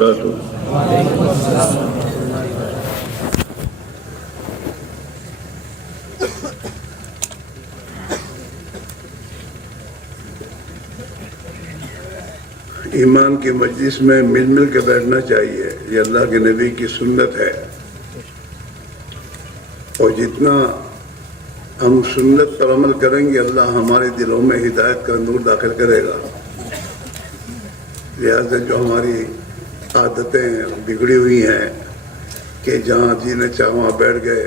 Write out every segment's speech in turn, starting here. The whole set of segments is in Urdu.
ایمان کی مجلس میں مل مل کے بیٹھنا چاہیے، یہ اللہ کے نبی کی سنت ہے، اور جتنا ہم سنت پر عمل کریں گے اللہ ہمارے دلوں میں ہدایت کا نور داخل کرے گا۔ لہذا جو ہماری عادتیں بگڑی ہوئی ہیں کہ جہاں جی نے چاہا وہاں بیٹھ گئے،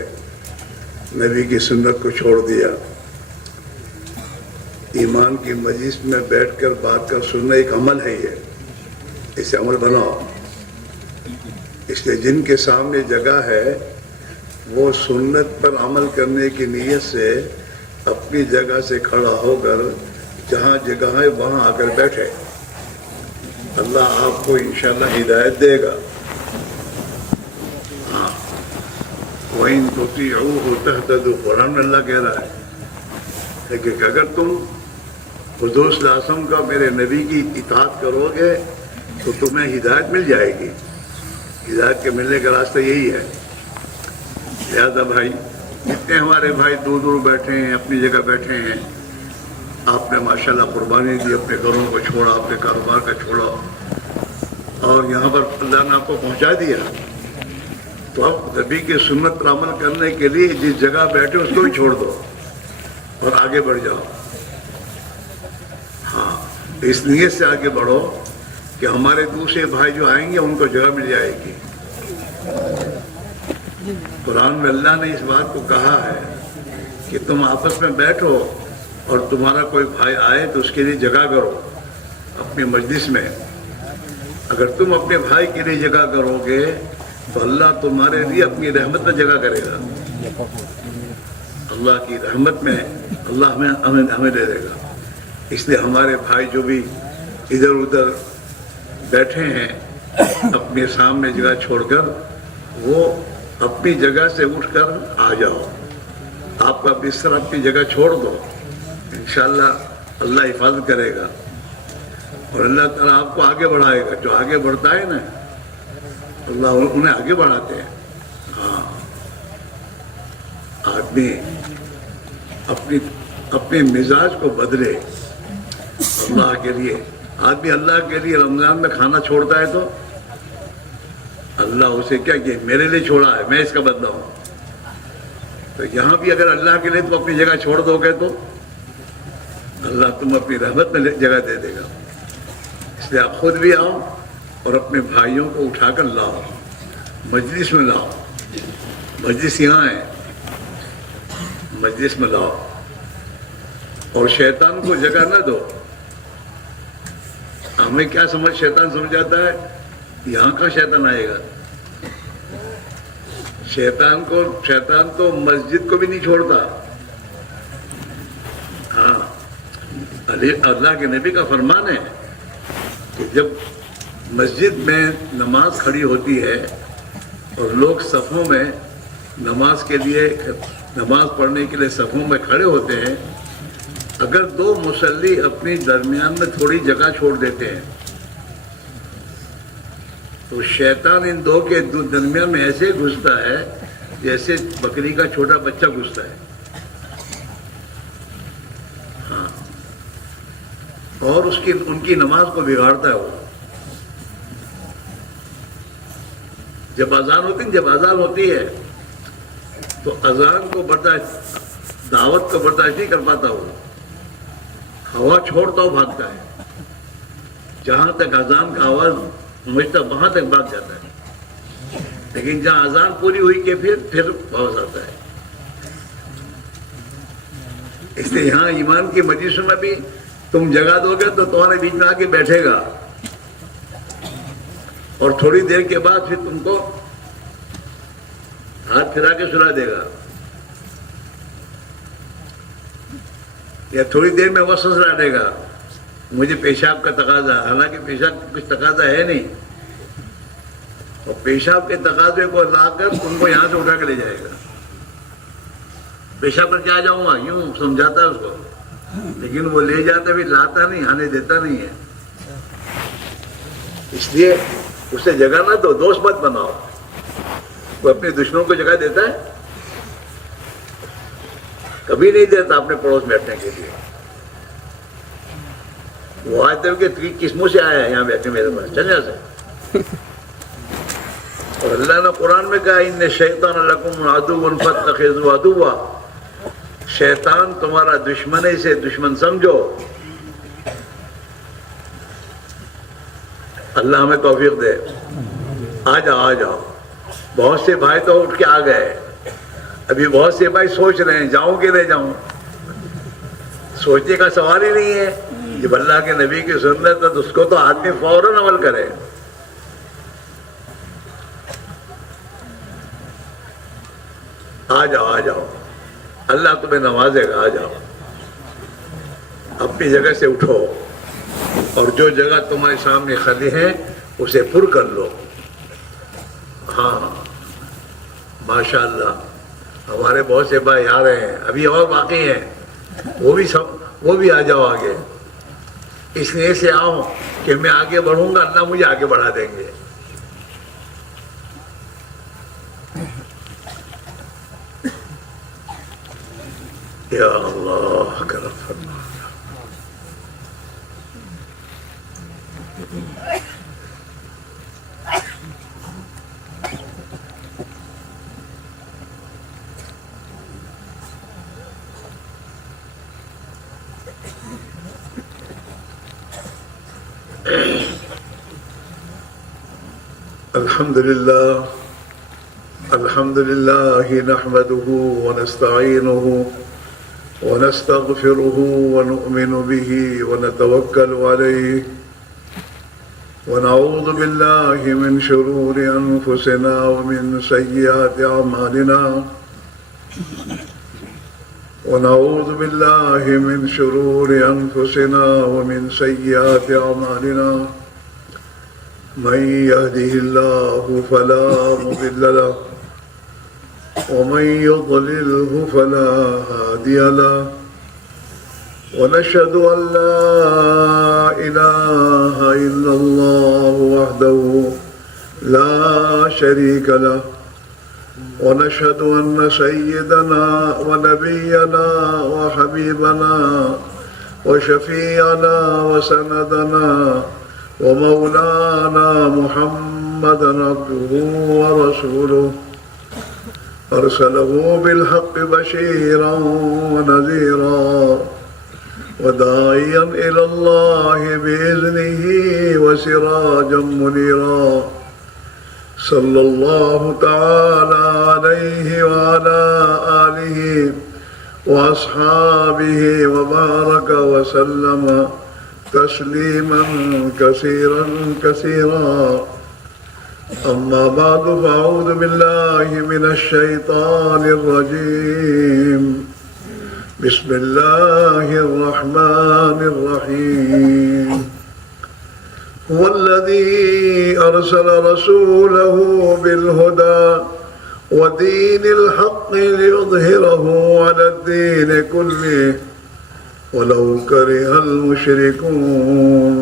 نبی کی سنت کو چھوڑ دیا، ایمان کی مجلس میں بیٹھ کر بات کر سننا ایک عمل ہے، یہ اسے عمل بناؤ۔ اس لیے جن کے سامنے جگہ ہے وہ سنت پر عمل کرنے کی نیت سے اپنی جگہ سے کھڑا ہو کر جہاں جگہ ہے وہاں آ کر بیٹھے، اللہ آپ کو انشاءاللہ ہدایت دے گا۔ ہاں، وَإِن تُطِيعُوهُ تَهْتَدُوا، قرآن میں اللہ کہہ رہا ہے کہ اگر تم حضور صلی اللہ علیہ وسلم کا، میرے نبی کی اطاعت کرو گے تو تمہیں ہدایت مل جائے گی۔ ہدایت کے ملنے کا راستہ یہی ہے۔ لہذا بھائی، جتنے ہمارے بھائی دور دور بیٹھے ہیں، اپنی جگہ بیٹھے ہیں، آپ نے ماشاءاللہ قربانی دی، اپنے گھروں کو چھوڑا، اپنے کاروبار کا چھوڑا، اور یہاں پر اللہ نے آپ کو پہنچا دیا، تو اب نبی کی سنت پر عمل کرنے کے لیے جس جگہ بیٹھے اس کو بھی چھوڑ دو اور آگے بڑھ جاؤ۔ ہاں، اس نیت سے آگے بڑھو کہ ہمارے دوسرے بھائی جو آئیں گے ان کو جگہ مل جائے گی۔ قرآن میں اللہ نے اس بات کو کہا ہے کہ تم آپس میں بیٹھو اور تمہارا کوئی بھائی آئے تو اس کے لیے جگہ کرو اپنی مجلس میں۔ اگر تم اپنے بھائی کے لیے جگہ کرو گے تو اللہ تمہارے لیے اپنی رحمت میں جگہ کرے گا، اللہ کی رحمت میں اللہ ہمیں دے دے گا۔ اس لیے ہمارے بھائی جو بھی ادھر ادھر بیٹھے ہیں اپنے سامنے جگہ چھوڑ کر، وہ اپنی جگہ سے اٹھ کر آ جاؤ، آپ کا بستر اپنی جگہ چھوڑ دو، انشاءاللہ اللہ حفاظت کرے گا اور اللہ تعالیٰ آپ کو آگے بڑھائے گا۔ جو آگے بڑھتا ہے نا اللہ انہیں آگے بڑھاتے ہیں۔ ہاں، آدمی اپنے مزاج کو بدلے اللہ کے لیے۔ آدمی اللہ کے لیے رمضان میں کھانا چھوڑتا ہے تو اللہ اسے کیا کہ میرے لیے چھوڑا ہے، میں اس کا بدلہ ہوں۔ تو یہاں بھی اگر اللہ کے لیے تم اپنی جگہ چھوڑ دو گے تو اللہ تم اپنی رحمت میں جگہ دے دے گا۔ اس لیے آپ خود بھی آؤ اور اپنے بھائیوں کو اٹھا کر لاؤ، مجلس میں لاؤ، مجلس یہاں ہے، مجلس میں لاؤ، اور شیطان کو جگہ نہ دو۔ ہمیں کیا شیطان سمجھ جاتا ہے یہاں کا شیطان آئے گا۔ شیطان تو مسجد کو بھی نہیں چھوڑتا۔ ہاں، اللہ کے نبی کا فرمان ہے کہ جب مسجد میں نماز کھڑی ہوتی ہے اور لوگ صفوں میں نماز پڑھنے کے لیے صفوں میں کھڑے ہوتے ہیں، اگر دو مصلی اپنی درمیان میں تھوڑی جگہ چھوڑ دیتے ہیں تو شیطان ان دو کے درمیان میں ایسے گھستا ہے جیسے بکری کا چھوٹا بچہ گھستا ہے۔ ہاں، اور ان کی نماز کو بگاڑتا ہے وہ۔ جب اذان ہوتی ہے تو اذان کو برداشت، دعوت کو برداشت نہیں کر پاتا وہ، ہوا چھوڑتا ہو بھاگتا ہے، جہاں تک اذان کا آواز پہنچتا وہاں تک بھاگ جاتا ہے، لیکن جہاں اذان پوری ہوئی کہ پھر واپس آتا ہے۔ اس لیے یہاں ایمان کی مجلس میں بھی تم جگہ دو گے تو تمہارے بیچ میں آ کے بیٹھے گا، اور تھوڑی دیر کے بعد پھر تم کو ہاتھ پھرا کے سلا دے گا، یا تھوڑی دیر میں وسوسہ ڈالے گا مجھے پیشاب کا تقاضا، حالانکہ پیشاب کا کچھ تقاضا ہے نہیں، اور پیشاب کے تقاضے کو لا کر تم کو یہاں سے اٹھا کے لے جائے گا۔ پیشاب کر کے آ جاؤں گا یوں سمجھاتا ہے اس کو، لیکن وہ لے جاتا بھی لاتا نہیں، آنے دیتا نہیں ہے۔ اس لیے اسے جگہ نہ دو، دوست مت بناؤ. وہ اپنے دشمنوں کو جگہ دیتا ہے؟ کبھی نہیں دیتا اپنے پڑوس بیٹھنے کے لیے. وہ آج تک کہ کس منہ سے آیا ہے یہاں بیٹھے میرے پاس، چل یہاں سے. اور اللہ نے قرآن میں کہا ان شیطان لکم عدو فاتخذوہ عدوا، شیطان تمہارا دشمن ہے، اسے دشمن سمجھو. اللہ ہمیں توفیق دے. آ جاؤ آ جاؤ. بہت سے بھائی تو اٹھ کے آ گئے، ابھی بہت سے بھائی سوچ رہے ہیں جاؤں کہ نہیں جاؤں. سوچنے کا سوال ہی نہیں ہے. جب اللہ کے نبی کی سنت ہے تو اس کو تو آدمی فوراً عمل کرے. آ جاؤ آ جاؤ، اللہ تمہیں نوازے گا. آ جاؤ، اپنی جگہ سے اٹھو، اور جو جگہ تمہارے سامنے خالی ہے اسے پر کر لو. ہاں ماشاءاللہ، ہمارے بہت سے بھائی آ رہے ہیں، ابھی اور باقی ہیں، وہ بھی آ جاؤ آگے. اس لیے سے آؤ کہ میں آگے بڑھوں گا، اللہ مجھے آگے بڑھا دیں گے. یا اللہ کرم فرما. الحمد لله نحمده ونستعينه ونستغفره ونؤمن به ونتوكل عليه ونعوذ بالله من شرور أنفسنا ومن سيئات أعمالنا ونعوذ بالله من شرور أنفسنا ومن سيئات أعمالنا من يهده الله فلا مضل له ومن يضلله فلا هادي له ونشهد أن لا إله إلا الله وحده لا شريك له ونشهد أن سيدنا ونبينا وحبيبنا وشفيعنا وسندنا ومولانا محمدا عبده ورسوله أرسله بالحق بشيرا ونذيرا وداعيا إلى الله بإذنه وسراجا منيرا صلى الله تعالى عليه وعلى آله وأصحابه وبارك وسلم تسليما كثيرا كثيرا. أما بعد فأعوذ بالله من الشيطان الرجيم. بسم الله الرحمن الرحيم. هو الذي أرسل رسوله بالهدى ودين الحق ليظهره على الدين كله ولو كره المشركون.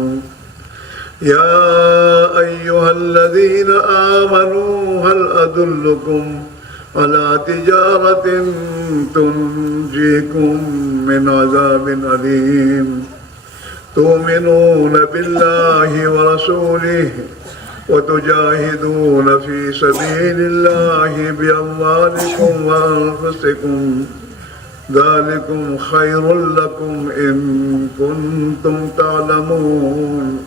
يا أيها الذين آمنوا هل أدلكم على تجارة تنجيكم من عذاب أليم تؤمنون بالله ورسوله وتجاهدون في سبيل الله بأموالكم وأنفسكم ذلكم خير لكم إن كنتم تعلمون.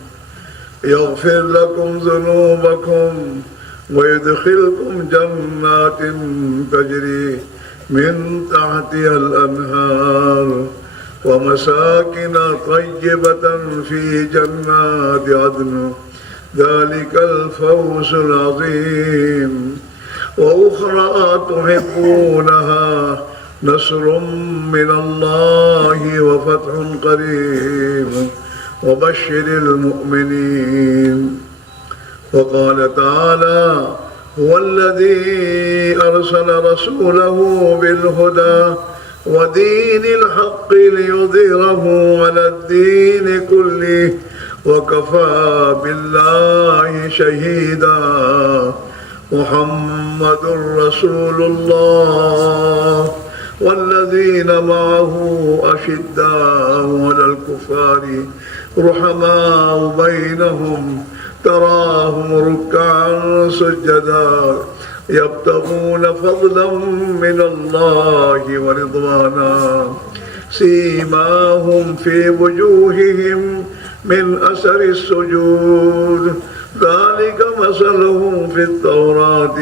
يغفر لكم ذنوبكم ويدخلكم جنات تجري من تحتها الأنهار ومساكن طيبة في جنات عدن ذلك الفوز العظيم. وأخرى تحبونها نصر من الله وفتح قريب وبشر المؤمنين. وقال تعالى هو الذي أرسل رسوله بالهدى ودين الحق ليظهره على الدين كله وكفى بالله شهيدا محمد رسول الله والذين معه أشداء على الكفار رحماء بينهم تراهم ركعا سجدا يبتغون فضلا من الله ورضوانا سيماهم في وجوههم من أثر السجود ذلك مثلهم في التوراة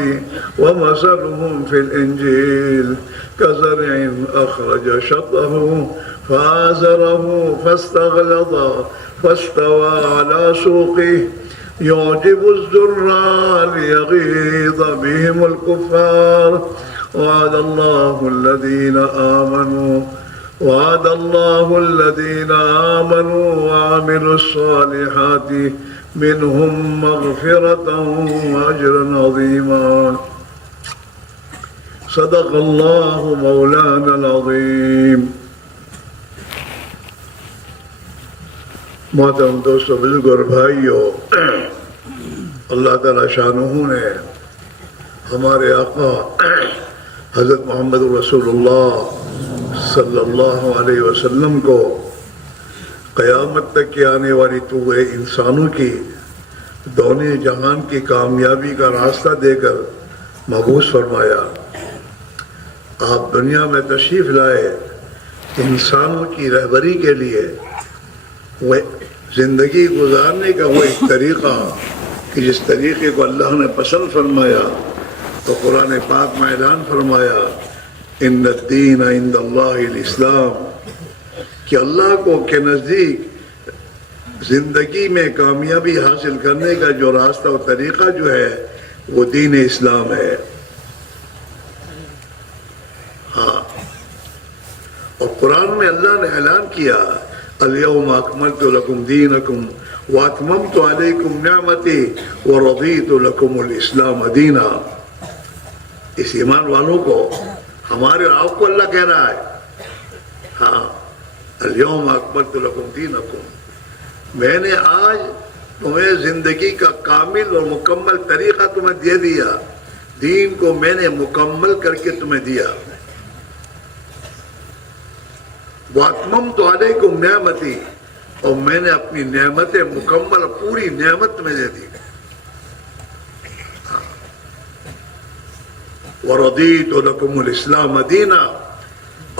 ومثلهم في الإنجيل كزرع أخرج شطه فآزره فاستغلظ فاستوى على سوقه يعجب الزراع ليغيظ بهم الكفار وعد الله الذين آمنوا وعملوا الصالحات منهم مغفرة وأجرا عظيما صدق الله مولانا العظيم. محترم دوستو، بزرگ اور بھائیو، اللہ تعالی شانہ نے ہمارے آقا حضرت محمد رسول اللہ صلی اللہ علیہ وسلم کو قیامت تک کے آنے والی طوع انسانوں کی دونوں جہان کی کامیابی کا راستہ دے کر مبعوث فرمایا. آپ دنیا میں تشریف لائے انسانوں کی رہبری کے لیے، وہ زندگی گزارنے کا وہ ایک طریقہ کہ جس طریقے کو اللہ نے پسند فرمایا تو قرآن پاک میں اعلان فرمایا ان الدین عند اللہ الاسلام، کہ اللہ کو کے نزدیک زندگی میں کامیابی حاصل کرنے کا جو راستہ و طریقہ جو ہے وہ دین اسلام ہے. ہاں، اور قرآن میں اللہ نے اعلان کیا الیوم اکملت لکم دینکم واتممت علیکم نعمتی ورضیت لکم الاسلام دینا. اس ایمان والوں کو، ہمارے آپ کو اللہ کہہ رہا ہے، ہاں الیوم اکملت لکم دینکم، میں نے آج تمہیں زندگی کا کامل اور مکمل طریقہ تمہیں دے دیا، دین کو میں نے مکمل کر کے تمہیں دیا. وَأَتْمَمْتُ عَلَيْكُمْ نِعْمَتِي، اور میں نے اپنی نعمتیں مکمل پوری نعمت تمہیں دے دی. وَرَضِيتُ لَكُمُ الْإِسْلَامَ دِينًا،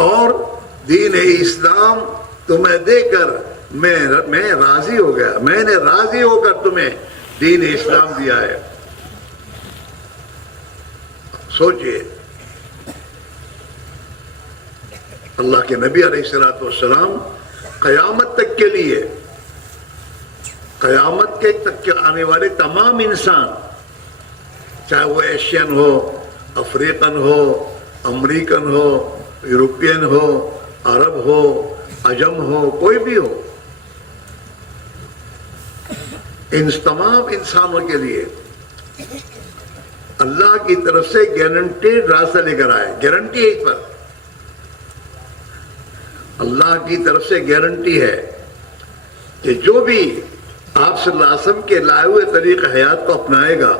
اور دین اسلام تمہیں دے کر میں راضی ہو گیا، میں نے راضی ہو کر تمہیں دین اسلام دیا ہے. سوچئے اللہ کے نبی علیہ السلام قیامت تک کے لیے، قیامت کے تک کے آنے والے تمام انسان، چاہے وہ ایشین ہو، افریقن ہو، امریکن ہو، یورپین ہو، عرب ہو، عجم ہو، کوئی بھی ہو، ان تمام انسانوں کے لیے اللہ کی طرف سے گارنٹیڈ راستہ لے کر آئے. گارنٹی ہے اس پر، اللہ کی طرف سے گارنٹی ہے کہ جو بھی آپ صلی اللہ علیہ وسلم کے لائے ہوئے طریق حیات کو اپنائے گا،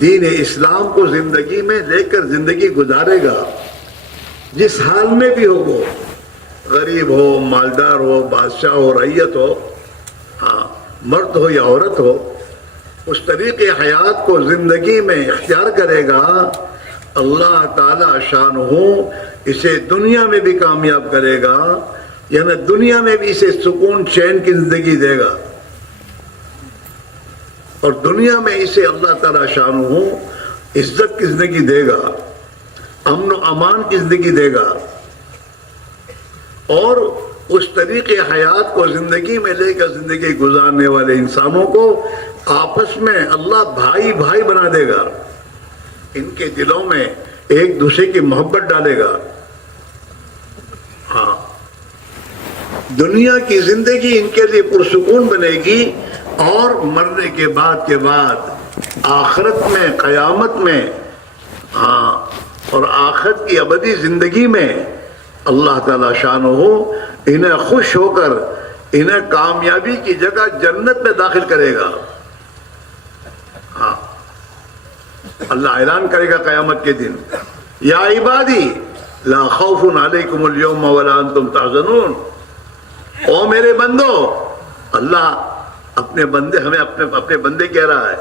دین اسلام کو زندگی میں لے کر زندگی گزارے گا، جس حال میں بھی ہو، وہ غریب ہو، مالدار ہو، بادشاہ ہو، رعیت ہو، ہاں مرد ہو یا عورت ہو، اس طریقے حیات کو زندگی میں اختیار کرے گا، اللہ تعالی شانہ اسے دنیا میں بھی کامیاب کرے گا، یعنی دنیا میں بھی اسے سکون چین کی زندگی دے گا، اور دنیا میں اسے اللہ تعالی شانہ عزت کی زندگی دے گا، امن و امان کی زندگی دے گا. اور اس طریقے حیات کو زندگی میں لے کر زندگی گزارنے والے انسانوں کو آپس میں اللہ بھائی بھائی بنا دے گا، ان کے دلوں میں ایک دوسرے کی محبت ڈالے گا. ہاں، دنیا کی زندگی ان کے لیے پرسکون بنے گی، اور مرنے کے بعد آخرت میں، قیامت میں، ہاں، اور آخرت کی ابدی زندگی میں اللہ تعالی شانہ انہیں خوش ہو کر انہیں کامیابی کی جگہ جنت میں داخل کرے گا. ہاں اللہ اعلان کرے گا قیامت کے دن یا عبادی لا خوف علیکم اليوم ولا انتم تحزنون. او میرے بندو، اللہ اپنے بندے ہمیں اپنے بندے کہہ رہا ہے.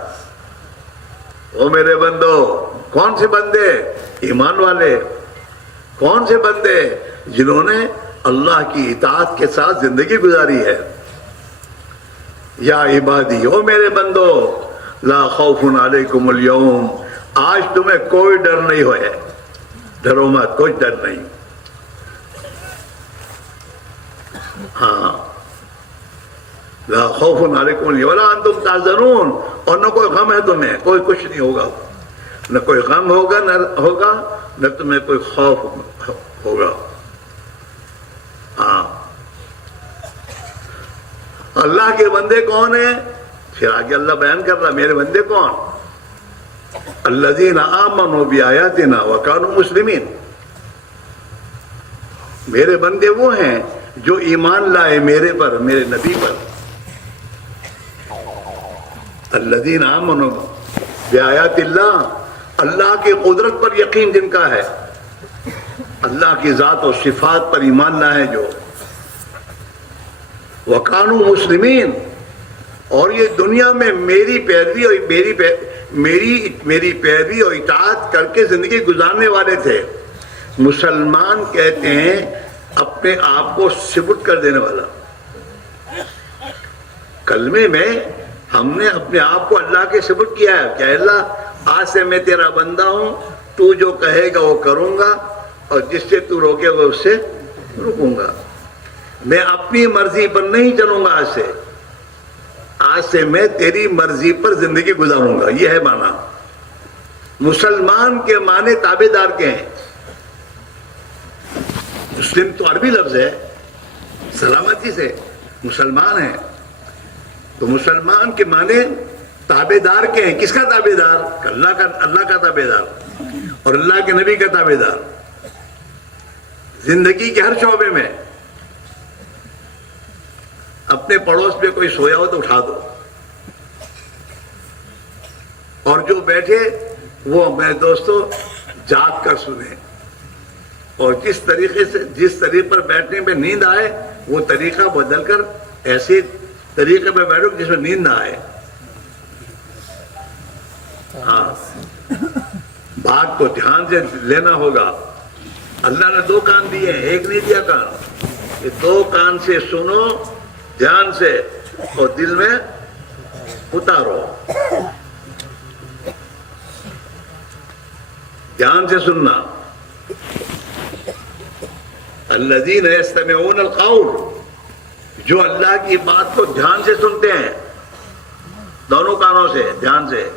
او میرے بندو، کون سے بندے؟ ایمان والے. کون سے بندے؟ جنہوں نے اللہ کی اطاعت کے ساتھ زندگی گزاری ہے. یا عبادی، او میرے بندو لا خوف علیکم اليوم، آج تمہیں کوئی ڈر نہیں ہوئے، ڈرو مت، کوئی ڈر نہیں. ہاں لا خوف علیکم اليوم ولا انتم تحزنون، اور نہ کوئی غم ہے تمہیں، کوئی کچھ نہیں ہوگا، نہ کوئی غم ہوگا نہ تمہیں کوئی خوف ہوگا. ہاں اللہ کے بندے کون ہیں؟ پھر آگے اللہ بیان کر رہا میرے بندے کون؟ الذین آمنوا بآیاتنا وکانوا مسلمین. میرے بندے وہ ہیں جو ایمان لائے میرے پر، میرے نبی پر. الذین آمنوا بآیات اللہ، اللہ کی قدرت پر یقین جن کا ہے، اللہ کی ذات و صفات پر ایمان لائے جو. وکانوا مسلمین، اور یہ دنیا میں میری پیروی اور میری پیروی اور اطاعت کر کے زندگی گزارنے والے تھے. مسلمان کہتے ہیں اپنے آپ کو سپرد کر دینے والا. کلمے میں ہم نے اپنے آپ کو اللہ کے سپرد کیا ہے کہ اللہ آج سے میں تیرا بندہ ہوں، تو جو کہے گا وہ کروں گا، اور جس سے تو روکے گا اس سے رکوں گا. میں اپنی مرضی پر نہیں چلوں گا. آج سے میں تیری مرضی پر زندگی گزاروں گا. یہ ہے معنی. مسلمان کے معنی تابع دار کے ہیں. مسلم تو عربی لفظ ہے، سلامتی سے مسلمان ہے. تو مسلمان کے معنی تابع دار کے ہیں. کس کا تابع دار؟ اللہ کا تابع دار اور اللہ کے نبی کا تابع دار. زندگی کے ہر شعبے میں اپنے پڑوس پہ کوئی سویا ہو تو اٹھا دو، اور جو بیٹھے وہ میرے دوستو جاگ کر سنیں، اور جس طریقے پر بیٹھنے میں نیند آئے وہ طریقہ بدل کر ایسے طریقے پہ بیٹھو جس میں نیند نہ آئے. ہاں بات کو دھیان سے لینا ہوگا. اللہ نے 2 کان دیے ہیں، ایک نہیں دیا کان. یہ 2 کان سے سنو دھیان سے اور دل میں اتارو. دھیان سے سننا. الذین یستمعون القول، جو اللہ کی بات کو دھیان سے سنتے ہیں، دونوں کانوں سے دھیان سے.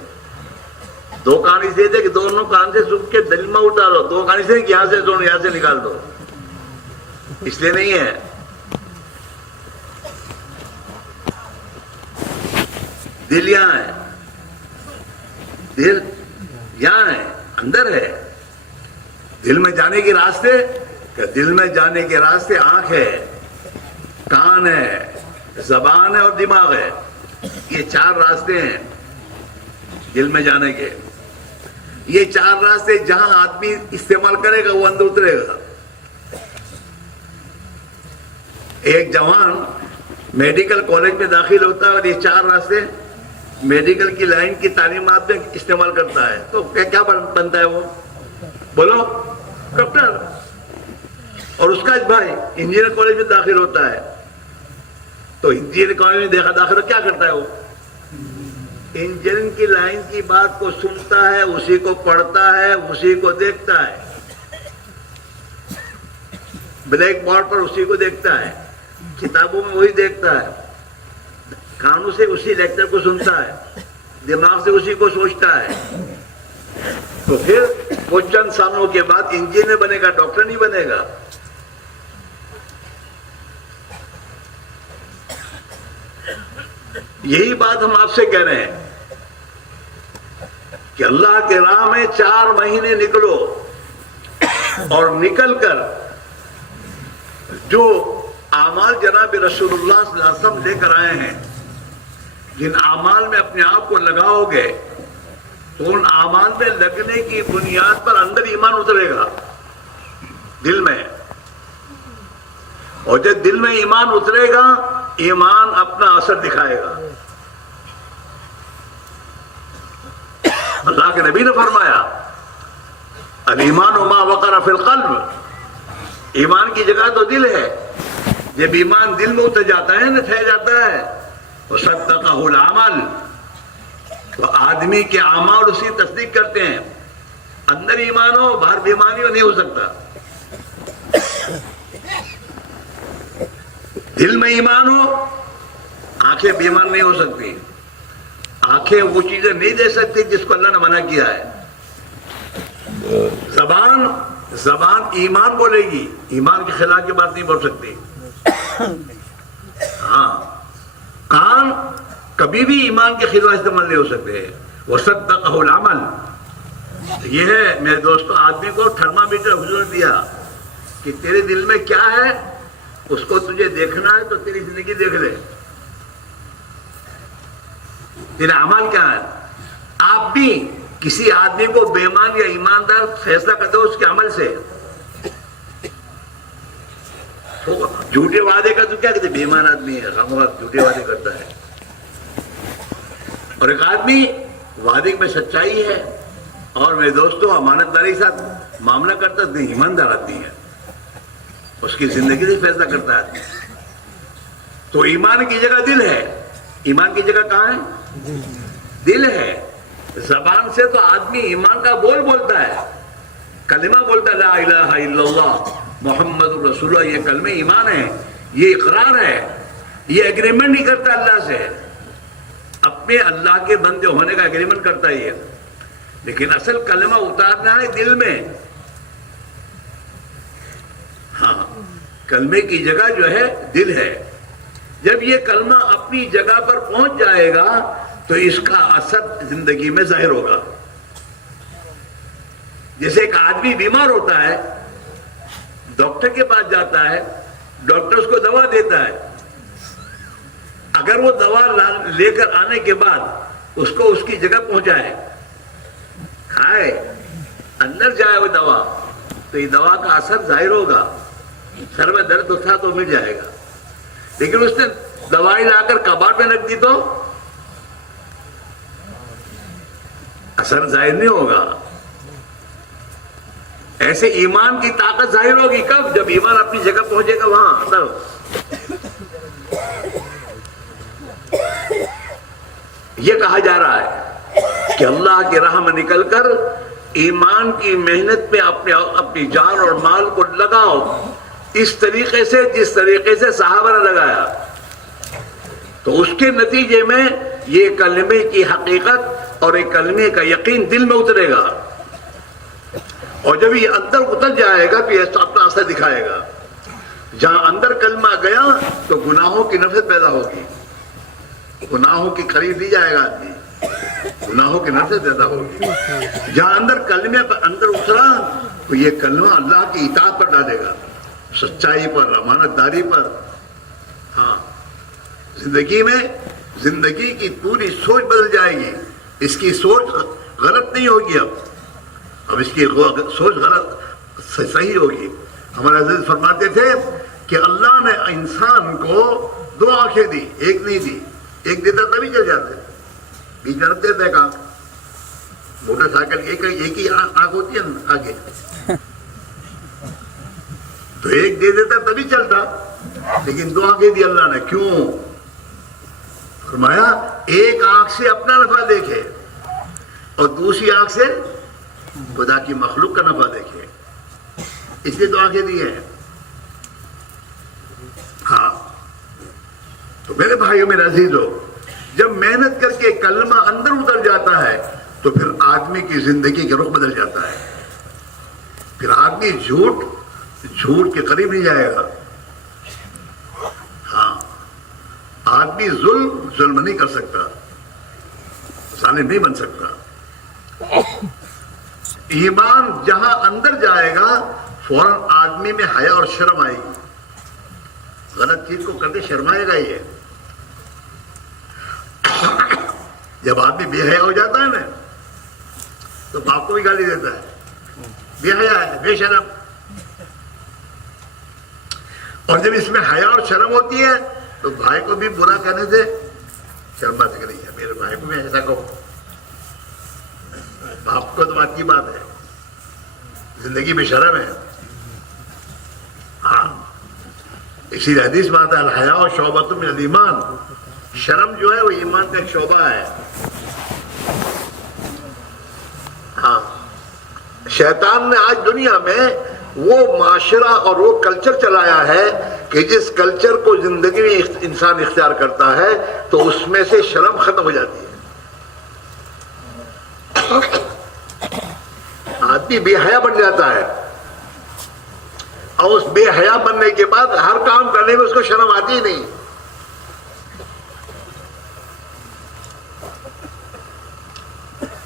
2 کان اس لیے تھے کہ دونوں کان سے سن کے دل میں اتارو. 2 کان اس لیے کہ یہاں سے سنو یہاں سے نکال دو، اس لیے نہیں ہے. دل یہاں ہے، دل یہاں ہے، اندر ہے. دل میں جانے کے راستے، کہ دل میں جانے کے راستے آنکھ ہے، کان ہے، زبان ہے اور دماغ ہے. یہ 4 راستے ہیں دل میں جانے کے. یہ 4 راستے جہاں آدمی استعمال کرے گا وہ اندر اترے گا. ایک جوان میڈیکل کالج میں داخل ہوتا ہے اور یہ 4 راستے میڈیکل کی لائن کی تعلیمات میں استعمال کرتا ہے تو کیا بنتا ہے وہ؟ بولو، ڈاکٹر. اور اس کا بھائی انجینئر کالج میں داخل ہوتا ہے تو انجینئر کالج میں داخل کیا کرتا ہے وہ؟ انجینئرنگ کی لائن کی بات کو سنتا ہے، اسی کو پڑھتا ہے، اسی کو دیکھتا ہے. بلیک بورڈ پر اسی کو دیکھتا ہے، کتابوں میں وہی دیکھتا ہے، کانوں سے اسی لیکچر کو سنتا ہے، دماغ سے اسی کو سوچتا ہے. تو پھر وہ چند سالوں کے بعد انجینئر بنے گا، ڈاکٹر نہیں بنے گا. یہی بات ہم آپ سے کہہ رہے ہیں کہ اللہ کے راہ میں 4 مہینے نکلو، اور نکل کر جو اعمال جناب رسول اللہ صلی اللہ علیہ وسلم لے کر آئے ہیں، جن اعمال میں اپنے آپ کو لگاؤ گے تو ان اعمال میں لگنے کی بنیاد پر اندر ایمان اترے گا دل میں، اور جب دل میں ایمان اترے گا ایمان اپنا اثر دکھائے گا۔ اللہ کے نبی نے فرمایا الایمان ما وقر فی القلب، ایمان کی جگہ تو دل ہے، جب ایمان دل میں اتر جاتا ہے نا، ٹھہر جاتا ہے، وصدقہ العمل، تو آدمی کے اعمال اسی تصدیق کرتے ہیں۔ اندر ایمان ہو باہر بیمانی ہو نہیں ہو سکتا۔ دل میں ایمان ہو آنکھیں بیمار نہیں ہو سکتی، آنکھیں وہ چیزیں نہیں دے سکتی جس کو اللہ نے منع کیا ہے۔ زبان ایمان بولے گی، ایمان کے خلاف کی بات نہیں بول سکتی۔ ہاں، کان کبھی بھی ایمان کے خلاف استعمال نہیں ہو سکتے۔ وصدقہ العمل، یہ ہے میرے دوستو، آدمی کو تھرمامیٹر حضور نے دیا کہ تیرے دل میں کیا ہے، اس کو تجھے دیکھنا ہے تو تیری زندگی دیکھ لے، تیرا عمل کیا ہے۔ آپ بھی کسی آدمی کو بے ایمان یا ایماندار فیصلہ کرتے ہو اس کے عمل سے۔ جھوٹے وعدے کا تو کیا کہتے، بے ایمان آدمی ہے، جھوٹے وعدے کرتا ہے، اور ایک آدمی وعدے میں سچائی ہے اور میرے دوستوں امانت داری کے ساتھ معاملہ کرتا ہے، ایماندار آدمی ہے، اس کی زندگی سے فیصلہ کرتا ہے۔ تو ایمان کی جگہ دل ہے، ایمان کی جگہ کہاں ہے؟ دل ہے۔ زبان سے تو آدمی ایمان کا بول بولتا ہے، کلمہ بولتا ہے، لا الہ الا اللہ محمد رسول اللہ، یہ کلمہ ایمان ہے، یہ اقرار ہے، یہ ایگریمنٹ نہیں کرتا اللہ سے، اپنے اللہ کے بندے ہونے کا ایگریمنٹ کرتا ہے یہ، لیکن اصل کلمہ اتارنا ہے دل میں۔ ہاں، کلمے کی جگہ جو ہے دل ہے۔ جب یہ کلمہ اپنی جگہ پر پہنچ جائے گا تو اس کا اثر زندگی میں ظاہر ہوگا۔ جیسے ایک آدمی بیمار ہوتا ہے، ڈاکٹر کے پاس جاتا ہے، ڈاکٹر اس کو دوا دیتا ہے، اگر وہ دوا لے کر آنے کے بعد اس کو اس کی جگہ پہنچائے، کھائے، اندر جائے وہ دوا، تو یہ دوا کا اثر ظاہر ہوگا۔ سر میں درد اٹھا تو مٹ جائے گا، لیکن اس نے دوائی لا کر کباڑ میں رکھ دی تو اثر ظاہر نہیں ہوگا۔ ایسے ایمان کی طاقت ظاہر ہوگی کب؟ جب ایمان اپنی جگہ پہنچے گا وہاں تب۔ یہ کہا جا رہا ہے کہ اللہ کی راہ میں نکل کر ایمان کی محنت میں اپنی جان اور مال کو لگاؤ، اس طریقے سے جس طریقے سے صحابہ نے لگایا، تو اس کے نتیجے میں یہ کلمے کی حقیقت اور ایک کلمے کا یقین دل میں اترے گا، اور جب یہ اندر اتر جائے گا تو یہ اپنا اثر دکھائے گا۔ جہاں اندر کلمہ گیا تو گناہوں کی نفرت پیدا ہوگی، گناہوں کے قریب نہیں جائے گا آدمی، گناہوں کی نفرت پیدا ہوگی۔ جہاں اندر کلمے پر اندر اترا تو یہ کلمہ اللہ کی اطاعت پر ڈالے گا، سچائی پر، امانت داری پر۔ ہاں، زندگی کی پوری سوچ بدل جائے گی، اس کی سوچ غلط نہیں ہوگی، اب اس کی سوچ غلط صحیح ہوگی۔ ہمارے حضرت فرماتے تھے کہ اللہ نے انسان کو 2 آنکھیں دی، ایک نہیں دی، ایک دیتا تبھی چل جاتے، بیچ میں رکھتے تھے ایک آنکھ، موٹر سائیکل ایک ہی آنکھ ہوتی ہے آگے، تو ایک دے دیتا تبھی چلتا، لیکن 2 آنکھیں دی اللہ نے، کیوں؟ فرمایا ایک آنکھ سے اپنا نفع دیکھے اور دوسری آنکھ سے خدا کی مخلوق کا نفع دیکھے، اس لیے 2 آنکھیں دی ہیں۔ ہاں، تو میرے بھائیوں میرے عزیزو، جب محنت کر کے کلمہ اندر اتر جاتا ہے تو پھر آدمی کی زندگی کا رخ بدل جاتا ہے، پھر آدمی جھوٹ کے قریب نہیں جائے گا۔ ہاں، آدمی ظلم نہیں کر سکتا، ظالم نہیں بن سکتا۔ ایمان جہاں اندر جائے گا فوراً آدمی میں حیا اور شرم آئے گی، غلط چیز کو کرتے شرمائے گا یہ. جب آدمی بے حیا ہو جاتا ہے نا تو باپ کو بھی گالی دیتا ہے, بے حیا ہے, بے شرم. اور جب اس میں حیا اور شرم ہوتی ہے تو بھائی کو بھی برا کہنے سے شرم بات کری ہے, میرے بھائی کو بھی ایسا کہو. باپ کو تو بات کی بات ہے, زندگی میں شرم ہے. ہاں, اسی لیے حدیث بات ہے الحیا شعبۃ من الایمان, شرم جو ہے وہ ایمان کا ایک شعبہ ہے. ہاں, شیطان نے آج دنیا میں وہ معاشرہ اور وہ کلچر چلایا ہے کہ جس کلچر کو زندگی میں انسان اختیار کرتا ہے تو اس میں سے شرم ختم ہو جاتی ہے. آدمی بے حیا بن جاتا ہے اور اس بے حیا بننے کے بعد ہر کام کرنے میں اس کو شرم آتی ہی نہیں.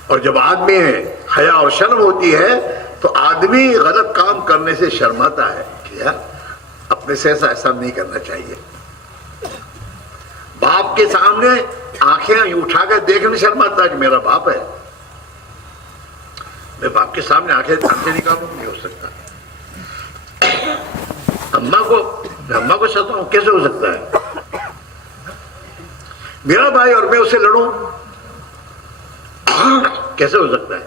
اور جب آدمی میں حیا اور شرم ہوتی ہے تو آدمی غلط کام کرنے سے شرماتا ہے کہ یار اپنے سے ایسا نہیں کرنا چاہیے. باپ کے سامنے آنکھیں اٹھا کے دیکھنے شرماتا ہے کہ میرا باپ ہے, میں باپ کے سامنے آنکھیں نکالوں, نہیں ہو سکتا. اماں کو ستاؤں, کیسے ہو سکتا ہے؟ میرا بھائی اور میں اسے لڑوں, کیسے ہو سکتا ہے؟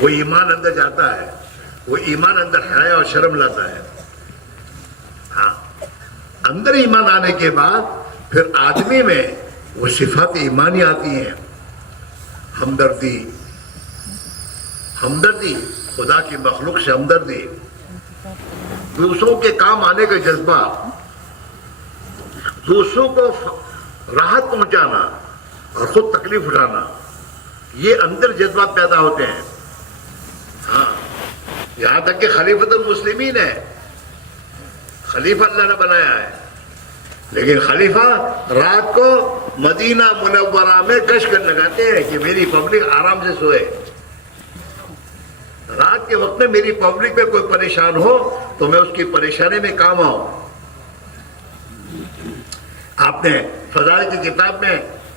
وہ ایمان اندر جاتا ہے, وہ ایمان اندر حیا اور شرم لاتا ہے. ہاں, اندر ایمان آنے کے بعد پھر آدمی میں وہ صفات ایمانی آتی ہیں. ہمدردی, خدا کی مخلوق سے ہمدردی, دوسروں کے کام آنے کا جذبہ, دوسروں کو راحت پہنچانا اور خود تکلیف اٹھانا, یہ اندر جذبات پیدا ہوتے ہیں. ہاں, یہاں تک کہ خلیفۃ المسلمین ہے, خلیفہ اللہ نے بنایا ہے, لیکن خلیفہ رات کو مدینہ منورہ میں گشت لگاتے ہیں کہ میری پبلک آرام سے سوئے. رات کے وقت میں میری پبلک میں کوئی پریشان ہو تو میں اس کی پریشانی میں کام آؤں. آپ نے فضائل کی کتاب میں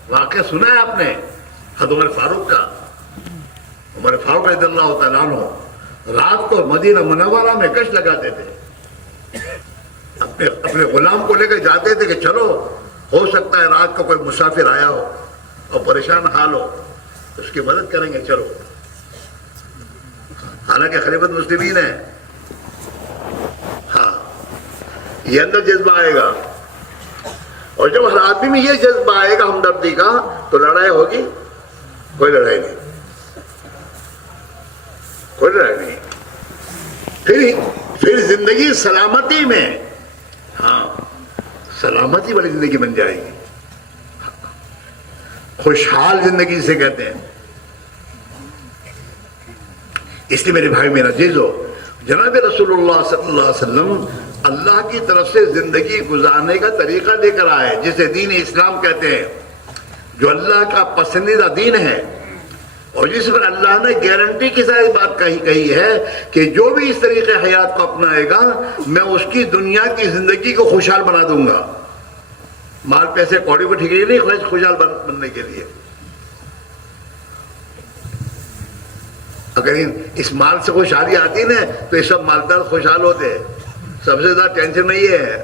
واقعہ سنا ہے آپ نے حضرت عمر فاروق کا. عمر فاروق رضی اللہ تعالیٰ عنہ رات کو مدینہ منورہ میں گشت لگاتے تھے, اپنے غلام کو لے کے جاتے تھے کہ چلو ہو سکتا ہے رات کو کوئی مسافر آیا ہو اور پریشان حال ہو, اس کی مدد کریں گے, چلو. حالانکہ خلیفۃ مسلمین ہے. ہاں, یہ اندر جذبہ آئے گا, اور جب ہر آدمی میں یہ جذبہ آئے گا ہمدردی کا تو لڑائی ہوگی؟ کوئی لڑائی نہیں, کوئی لڑائی نہیں. پھر زندگی سلامتی میں, ہاں سلامتی والی زندگی بن جائے گی. خوشحال زندگی سے کہتے ہیں. اس لیے میرے بھائی میرا عزیزو, جناب رسول اللہ صلی اللہ علیہ وسلم اللہ کی طرف سے زندگی گزارنے کا طریقہ لے کر آئے جسے دین اسلام کہتے ہیں, جو اللہ کا پسندیدہ دین ہے, اور جس پر اللہ نے گارنٹی کے ساتھ بات کہی ہے کہ جو بھی اس طریقے حیات کو اپنائے گا میں اس کی دنیا کی زندگی کو خوشحال بنا دوں گا. مال پیسے کوڑی کو ٹھیک نہیں, خوشحال بننے کے لیے. اگر اس مال سے خوشحالی آتی نا تو یہ سب مالدار خوشحال ہوتے ہیں. سب سے زیادہ ٹینشن میں یہ ہے.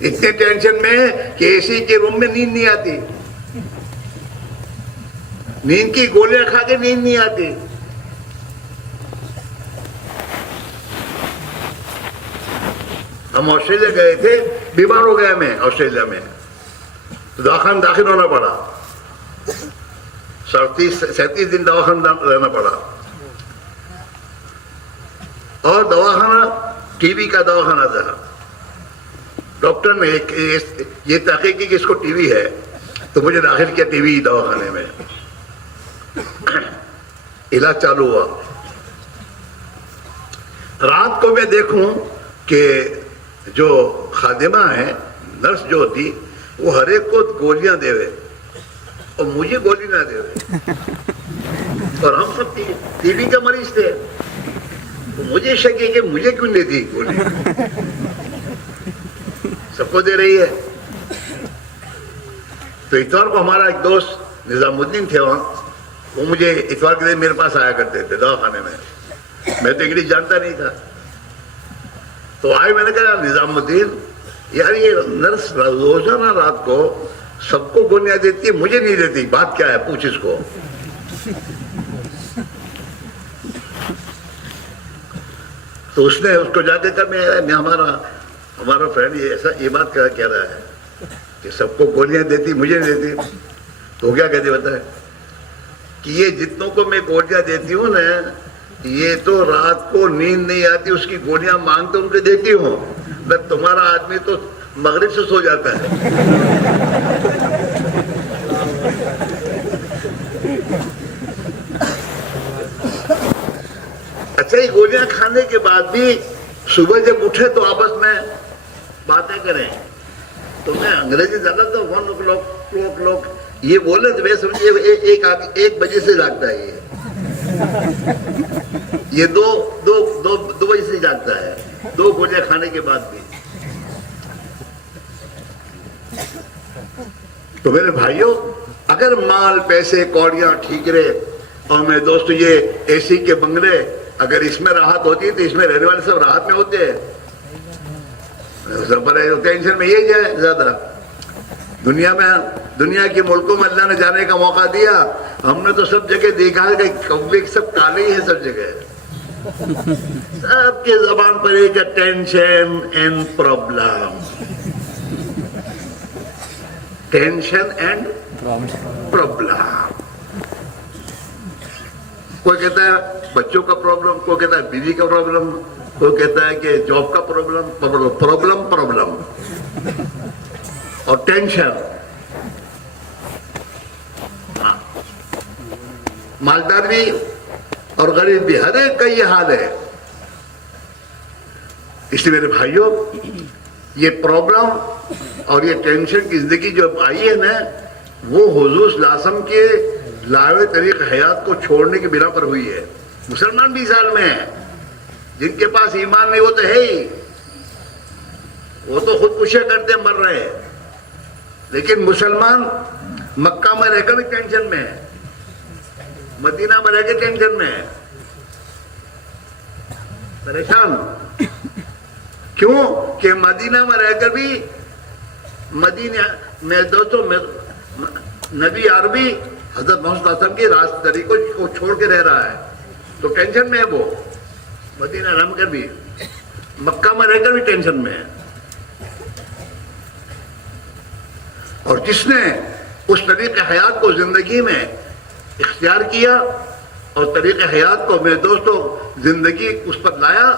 اتنے ٹینشن میں کہ اے سی کے روم میں نیند نہیں آتی, نیند کی گولیاں کھا کے نیند نہیں آتی. ہم آسٹریلیا گئے تھے, بیمار ہو گیا میں آسٹریلیا میں, تو دواخانہ داخل ہونا پڑا. 37 دن دواخانہ رہنا پڑا, اور دواخانہ ٹی وی کا دواخانہ تھا. ڈاکٹر نے یہ تحقیق کی کہ اس کو ٹی وی ہے, تو مجھے داخل کیا ٹی وی دواخانے میں. علاج چالو ہوا. رات کو میں دیکھوں کہ جو خادمہ ہیں, نرس جو ہوتی, وہ ہر ایک کو گولیاں دے ہوئے اور مجھے گولی نہ دے ہوئے. اور ہم سب ٹی بی کا مریض تھے. تو مجھے شک ہے کہ مجھے کیوں نہیں دی گولی, سب کو دے رہی ہے. تو اتوار کو ہمارا ایک دوست نظام الدین تھے وہاں, وہ مجھے اتوار کے دن میرے پاس آیا کرتے تھے دواخانے میں. میں تو انگلش جانتا نہیں تھا. تو آئے, میں نے کہا نظام الدین یار یہ نرس روزانہ رات کو سب کو گولیاں دیتی ہے, مجھے نہیں دیتی, بات کیا ہے, پوچھ اس کو. تو اس نے اس کو جا کے کہا میں ہمارا فرینڈ یہ بات کہہ رہا ہے کہ سب کو گولیاں دیتی, مجھے نہیں دیتی. تو کیا کہتے بتائے کہ یہ جتنوں کو میں گولیاں دیتی ہوں نا, یہ تو رات کو نیند نہیں آتی, اس کی گولیاں مانگتے ان کو دیتی ہوں. میں تمہارا آدمی تو مغرب سے سو جاتا ہے. اچھا, یہ گولیاں کھانے کے بعد بھی صبح جب اٹھے تو آپس میں باتیں کریں. تو میں انگریزی زیادہ تو 1 o'clock یہ بولے تو میں سمجھے 1 بجے سے جاگتا ہے, یہ 2 بجے سے جاگتا ہے, 2 گولیاں کھانے کے بعد بھی. تو میرے بھائیوں, اگر مال پیسے کوڑیاں ٹھیکرے اور میرے دوست یہ اے سی کے بنگلے, اگر اس میں راحت ہوتی ہے تو اس میں رہنے والے سب راحت میں ہوتے ہیں. ٹینشن میں یہی ہے زیادہ. دنیا کے ملکوں میں اللہ نے جانے کا موقع دیا, ہم نے تو سب جگہ دیکھا ہے کہ کبھی سب کالے ہی ہیں سب جگہ. سب کے زبان پر ایک tension and problem, tension and problem. کوئی کہتا ہے بچوں کا پرابلم, کوئی کہتا ہے بیوی کا پرابلم, کوئی کہتا ہے کہ جاب کا پرابلم اور ٹینشن. مالدار بھی اور غریب بھی, ہر ایک کا یہ حال ہے. اس لیے میرے بھائیوں, یہ پرابلم اور یہ ٹینشن کی زندگی جو آئی ہے نا, وہ حضور صلی اللہ علیہ وسلم کے لائے طریق حیات کو چھوڑنے کی بنا پر ہوئی ہے. مسلمان بھی سال میں ہیں, جن کے پاس ایمان نہیں وہ تو ہے ہی, وہ تو خودکشیاں کرتے مر رہے ہیں. لیکن مسلمان مکہ میں رہ کر بھی ٹینشن میں ہے, مدینہ میں رہ کے ٹینشن میں ہے, پریشان. کیوں کہ مدینہ میں رہ کر بھی مدینہ میں دوستوں نبی عربی حضرت محمد صلی اللہ علیہ وسلم کے راست طریقوں کو چھوڑ کے رہ رہا ہے, تو ٹینشن میں ہے. وہ مدینہ رہ کر بھی, مکہ میں رہ کر بھی ٹینشن میں ہے. اور جس نے اس طریق حیات کو زندگی میں اختیار کیا اور طریق حیات کو میرے دوستوں زندگی اس پر لایا,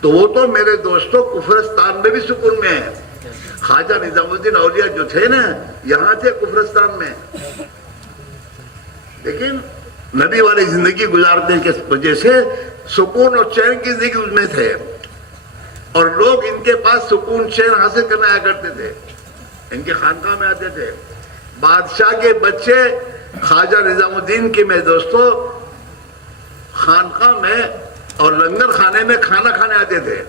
تو وہ تو میرے دوستوں کفرستان میں بھی سکون میں ہے. خواجہ نظام الدین اولیاء جو تھے نا, یہاں تھے کفرستان میں, لیکن نبی والی زندگی گزارنے کی وجہ سے سکون اور چین کی زندگی اس میں تھے. اور لوگ ان کے پاس سکون چین حاصل کرنے آیا کرتے تھے, ان کے خانقاہ میں آتے تھے. بادشاہ کے بچے خواجہ نظام الدین کے میرے دوستوں خانقاہ میں اور لنگر خانے میں کھانا کھانے آتے تھے.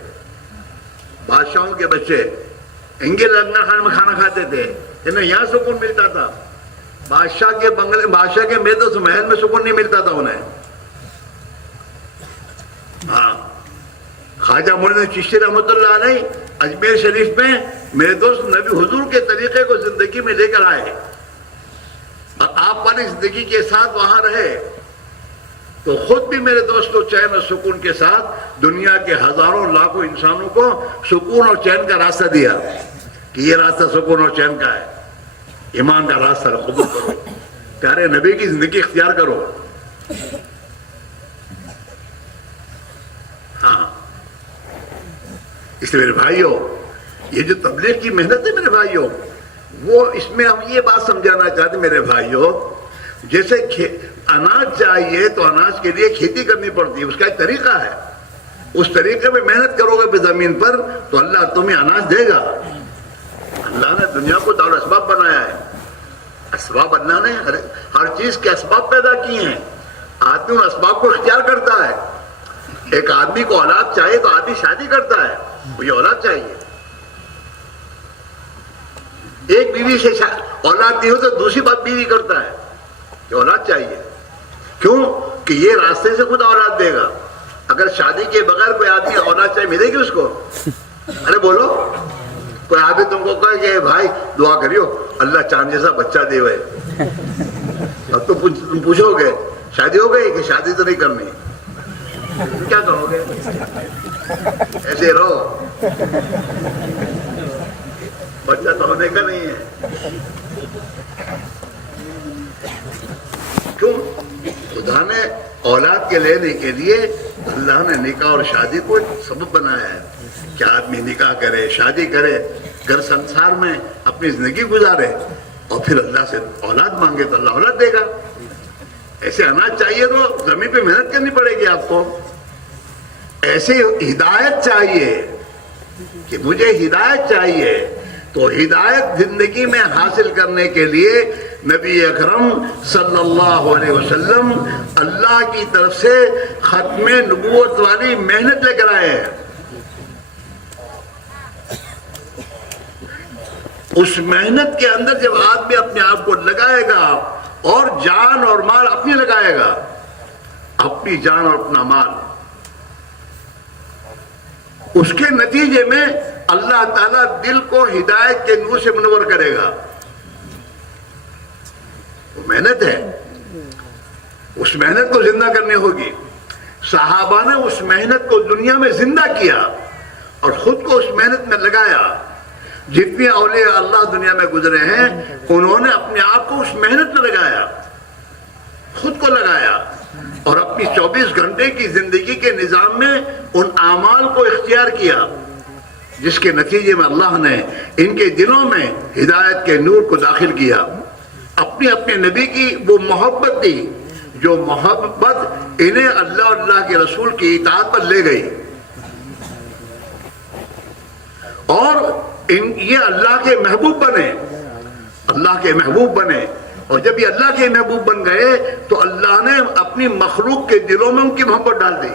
بادشاہوں کے بچے ان کے لنگر خانے میں کھانا کھاتے تھے, انہیں یہاں سکون ملتا تھا. بادشاہ کے بنگلے, بادشاہ کے میرے دوست محل میں سکون نہیں ملتا تھا انہیں. ہاں, خواجہ مولانا چشتی رحمۃ اللہ علیہ اجمیر شریف میں میرے دوست نبی حضور کے طریقے کو زندگی میں لے کر آئے اور آپ والی زندگی کے ساتھ وہاں رہے, تو خود بھی میرے دوستوں چین اور سکون کے ساتھ دنیا کے ہزاروں لاکھوں انسانوں کو سکون اور چین کا راستہ دیا کہ یہ راستہ سکون اور چین کا ہے, ایمان کا راستہ قبول کرو, پیارے نبی کی زندگی اختیار کرو. ہاں, اس لیے میرے بھائیوں, یہ جو تبلیغ کی محنت ہے میرے بھائیوں, وہ اس میں ہم یہ بات سمجھانا چاہتے ہیں میرے بھائیوں, جیسے اناج چاہیے تو اناج کے لیے کھیتی کرنی پڑتی ہے, اس کا ایک طریقہ ہے. اس طریقے میں محنت کرو گے زمین پر تو اللہ تمہیں اناج دے گا. اللہ نے دنیا کو دار اسباب بنایا ہے, اسباب اللہ نے ہر چیز کے اسباب پیدا کیے ہیں. آدمی ان اسباب کو اختیار کرتا ہے. ایک آدمی کو اولاد چاہیے تو آدمی شادی کرتا ہے, مجھے اولاد چاہیے. ایک بیوی سے اولاد نہیں ہو تو دوسری بات بیوی کرتا ہے کہ اولاد چاہیے. کیوں کہ یہ راستے سے خود اولاد دے گا. اگر شادی کے بغیر کوئی آدمی اولاد چاہیے ملے گی اس کو؟ ارے بولو, کوئی آدمی تم کو کہے کہ بھائی دعا کریو اللہ چاند جیسا بچہ دے ہوئے, اب تو تم پوچھو گے شادی ہو گئی کہ شادی تو نہیں کرنی, کیا کہو گے؟ ایسے رہو, بچہ تو ہونے کا نہیں ہے. کیوں؟ خدا نے اولاد کے لینے کے لیے اللہ نے نکاح اور شادی کو سبب بنایا ہے کہ آدمی نکاح کرے, شادی کرے, گھر سنسار میں اپنی زندگی گزارے اور پھر اللہ سے اولاد مانگے تو اللہ اولاد دے گا. ایسے اناج چاہیے تو زمین پہ محنت کرنی پڑے گی آپ کو. ایسے ہدایت چاہیے کہ مجھے ہدایت چاہیے, تو ہدایت زندگی میں حاصل کرنے کے لیے نبی اکرم صلی اللہ علیہ وسلم اللہ کی طرف سے ختم نبوت والی محنت لے کر آئے ہیں. اس محنت کے اندر جب آدمی اپنے آپ کو لگائے گا اور جان اور مال اپنی لگائے گا, اپنی جان اور اپنا مال, اس کے نتیجے میں اللہ تعالیٰ دل کو ہدایت کے نور سے منور کرے گا. وہ محنت ہے, اس محنت کو زندہ کرنی ہوگی. صحابہ نے اس محنت کو دنیا میں زندہ کیا اور خود کو اس محنت میں لگایا. جتنے اولیاء اللہ دنیا میں گزرے ہیں انہوں نے اپنے آپ کو اس محنت میں لگایا, خود کو لگایا اور اپنی 24 گھنٹے کی زندگی کے نظام میں ان اعمال کو اختیار کیا, جس کے نتیجے میں اللہ نے ان کے دلوں میں ہدایت کے نور کو داخل کیا. اپنے نبی کی وہ محبت تھی جو محبت انہیں اللہ اور اللہ کے رسول کی اطاعت پر لے گئی, اور یہ اللہ کے محبوب بنے, اللہ کے محبوب بنے. اور جب یہ اللہ کے محبوب بن گئے تو اللہ نے اپنی مخلوق کے دلوں میں ان کی محبت ڈال دی.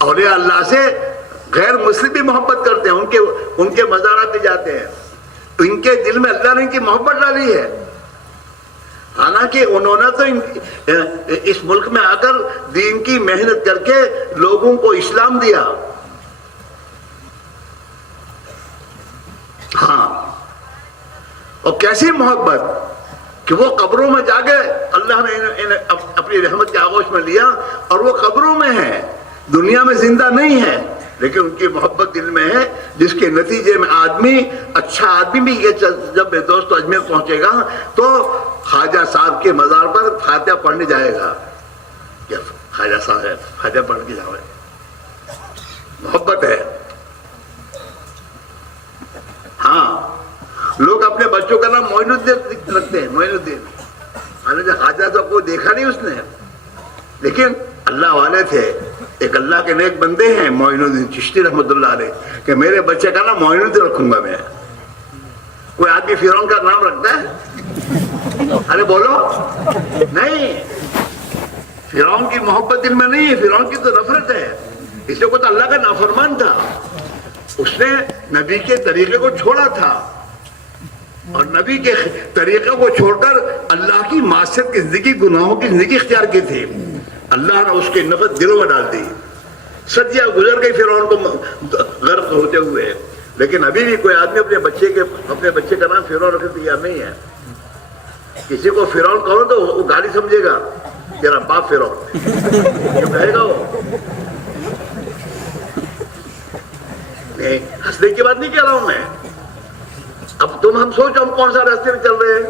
اولیاء اللہ سے غیر مسلم بھی محبت کرتے ہیں, ان کے مزارات پہ جاتے ہیں, ان کے دل میں اللہ نے ان کی محبت ڈالی ہے. حالانکہ انہوں نے تو اس ملک میں آ کر دین کی محنت کر کے لوگوں کو اسلام دیا. ہاں, اور کیسی محبت کہ وہ قبروں میں جا کے اللہ نے انہیں اپنی رحمت کے آغوش میں لیا, اور وہ قبروں میں ہیں, دنیا میں زندہ نہیں ہے, لیکن ان کی محبت دل میں ہے, جس کے نتیجے میں آدمی, اچھا آدمی بھی جب میرے دوست اجمیر پہنچے گا تو خواجہ صاحب کے مزار پر فاتحہ پڑھنے جائے گا. کیا خواجہ صاحب ہے, فاتحہ پڑھ کے جاؤ, محبت ہے. ہاں, لوگ اپنے بچوں کا نام معین الدین رکھتے ہیں, معین الدین, حالانکہ خواجہ صاحب کو دیکھا نہیں اس نے, لیکن اللہ والے تھے. ایک اللہ کے نیک بندے ہیں معین الدین چشتی رحمۃ اللہ علیہ, کہ میرے بچے کا نام معین الدین رکھوں گا میں. کوئی آدمی فرعون کا نام رکھتا ہے؟ ارے بولو, نہیں. فرعون کی محبت دل میں نہیں ہے, فرعون کی تو نفرت ہے. اس لیے وہ تو اللہ کا نافرمان تھا, اس نے نبی کے طریقے کو چھوڑا تھا, اور نبی کے طریقے کو چھوڑ کر اللہ کی معصیت کی زندگی, گناہوں کی زندگی اختیار کی تھی. اللہ نے اس کی نفرت دلوں میں ڈال دی. صدیاں گزر گئی فرعون کو غرق ہوتے ہوئے, لیکن ابھی بھی کوئی آدمی اپنے بچے کا نام فرعون رکھنے تیار نہیں ہے. کسی کو فرعون کہو تو وہ گالی سمجھے گا, تیرا باپ فرعون, کیوں کہے گا وہ؟ نہیں, ہنسنے کی بات نہیں کہہ رہا ہوں میں. اب ہم سوچو ہم کون سا راستے میں چل رہے ہیں,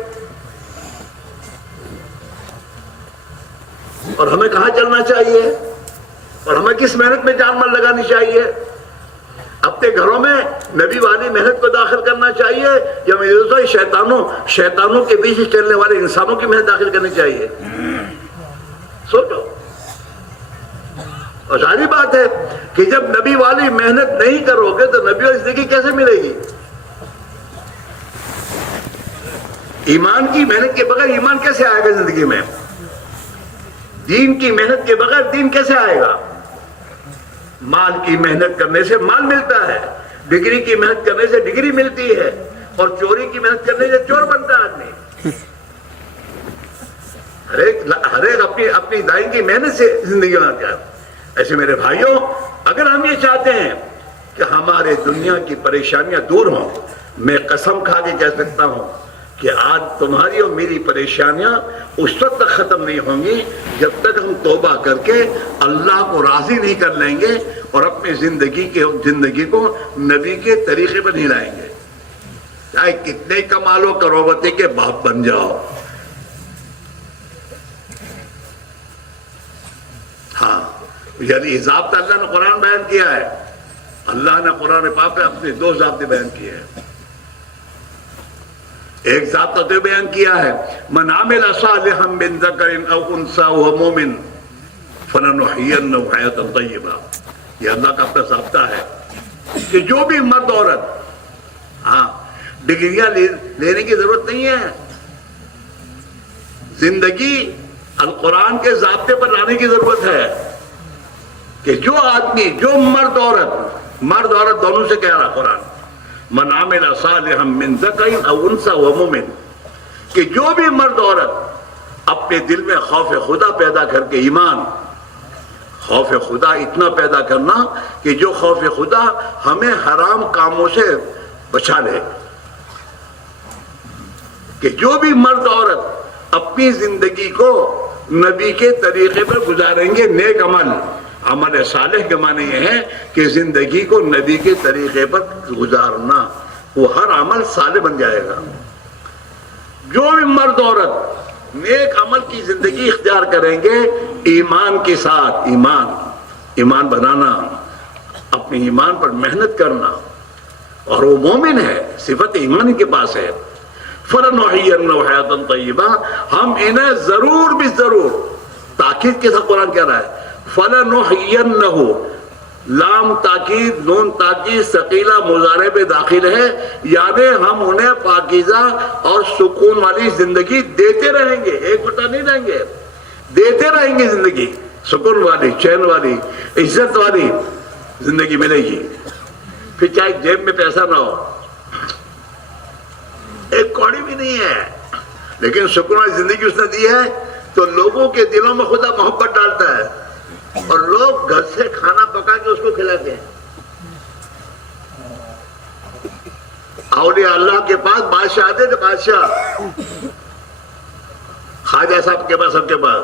اور ہمیں کہاں چلنا چاہیے, اور ہمیں کس محنت میں جان مال لگانی چاہیے. اپنے گھروں میں نبی والی محنت کو داخل کرنا چاہیے, یا میرے شیطانوں کے بیچ چلنے والے انسانوں کی محنت داخل کرنی چاہیے. سوچو. اور ظاہری بات ہے کہ جب نبی والی محنت نہیں کرو گے تو نبی والی زندگی کیسے ملے گی؟ ایمان کی محنت کے بغیر ایمان کیسے آئے گا زندگی میں؟ دین کی محنت کے بغیر دین کیسے آئے گا؟ مال کی محنت کرنے سے مال ملتا ہے، ڈگری کی محنت کرنے سے ڈگری ملتی ہے، اور چوری کی محنت کرنے سے چور بنتا ہے آدمی۔ ہر ایک اپنی دائیں کی محنت سے زندگی میں آتا ہے۔ ایسے میرے بھائیوں، اگر ہم یہ چاہتے ہیں کہ ہمارے دنیا کی پریشانیاں دور ہوں، میں قسم کھا کے کہہ سکتا ہوں کہ آج تمہاری اور میری پریشانیاں اس وقت تک ختم نہیں ہوں گی جب تک ہم توبہ کر کے اللہ کو راضی نہیں کر لیں گے اور اپنی زندگی کو نبی کے طریقے پر نہیں لائیں گے۔ چاہے کتنے کما لو، کروڑپتی کے باپ بن جاؤ، ہاں یعنی ضابطہ اللہ نے قرآن بیان کیا ہے، اللہ نے قرآن پاک میں اپنے دو ضابطے بیان کیے ہیں۔ ایک ضابطہ تو بیان کیا ہے، من عمل صالحا من ذکر او انثى وهو مؤمن فلنحيينه حیاة طیبہ۔ یہ اللہ کا اپنا ضابطہ ہے کہ جو بھی مرد عورت، ہاں ڈگریاں لینے کی ضرورت نہیں ہے، زندگی القرآن کے ضابطے پر لانے کی ضرورت ہے کہ جو آدمی، جو مرد عورت دونوں سے کہہ رہا قرآن، من عمل صالحا من ذکر او انثى وهو مؤمن، کہ جو بھی مرد عورت اپنے دل میں خوف خدا پیدا کر کے، ایمان، خوف خدا اتنا پیدا کرنا کہ جو خوف خدا ہمیں حرام کاموں سے بچا لے، کہ جو بھی مرد عورت اپنی زندگی کو نبی کے طریقے پر گزاریں گے، نیک عمل صالح کے معنی یہ ہے کہ زندگی کو نبی کے طریقے پر گزارنا، وہ ہر عمل صالح بن جائے گا۔ جو بھی مرد عورت نیک عمل کی زندگی اختیار کریں گے، ایمان کے ساتھ، ایمان بنانا، اپنے ایمان پر محنت کرنا، اور وہ مومن ہے، صفت ایمان کے پاس ہے، فَلَنُحْيِيَنَّهُ حَيَاةً طَيِّبَةً، ہم انہیں ضرور بھی ضرور، تاکید کے ساتھ قرآن کہہ رہا ہے، فَلَنُحْيِيَنَّهُ، لام تاکید، نون تاکید، ثقیلہ مضارع پہ داخل ہے، یعنی ہم انہیں پاکیزہ اور سکون والی زندگی دیتے رہیں گے، ایک بٹا نہیں دیں گے، دیتے رہیں گے زندگی، سکون والی، چین والی، عزت والی زندگی ملے گی، پھر چاہے جیب میں پیسہ نہ ہو، ایک کوڑی بھی نہیں ہے، لیکن سکون والی زندگی اس نے دی ہے تو لوگوں کے دلوں میں خدا محبت ڈالتا ہے، اور لوگ گھر سے کھانا پکا کے اس کو کھلاتے ہیں۔ اولیاء اللہ کے پاس بادشاہ آتے تھے، بادشاہ خواجہ صاحب کے پاس، سب کے پاس،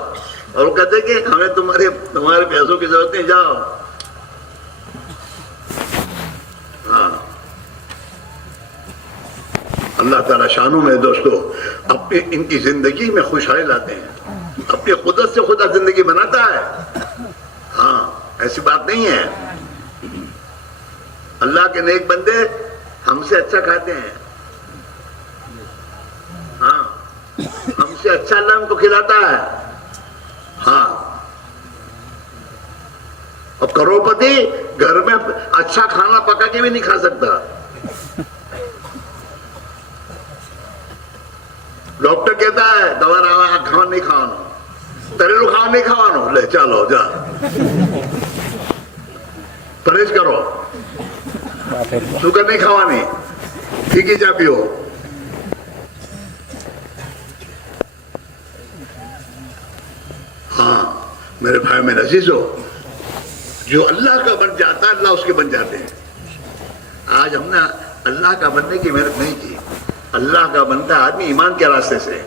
اور وہ کہتے کہ ہمیں تمہارے پیسوں کی ضرورت نہیں، جاؤ۔ ہاں اللہ تعالیٰ شانوں میں دوستو اپنی ان کی زندگی میں خوشحالی لاتے ہیں، اپنی قدرت سے خدا زندگی بناتا ہے، ہاں ایسی بات نہیں ہے۔ اللہ کے نیک بندے ہم سے اچھا کھاتے ہیں، ہاں ہم سے اچھا اللہ ہم کو کھلاتا ہے، ہاں، اور کروڑپتی گھر میں اچھا کھانا پکا کے بھی نہیں کھا سکتا۔ ڈاکٹر کہتا ہے دوا کھانا نہیں کھانا، تریلو کھانا نہیں کھانا، لے چلو جا پرہیز کرو، شوگر نہیں کھوانی، پھیکی چا پیو۔ ہاں میرے بھائی میرے عزیزو، جو اللہ کا بن جاتا ہے اللہ اس کے بن جاتے ہیں۔ آج ہم نے اللہ کا بننے کی محنت نہیں کی، اللہ کا بنتا ہے آدمی ایمان کے راستے سے،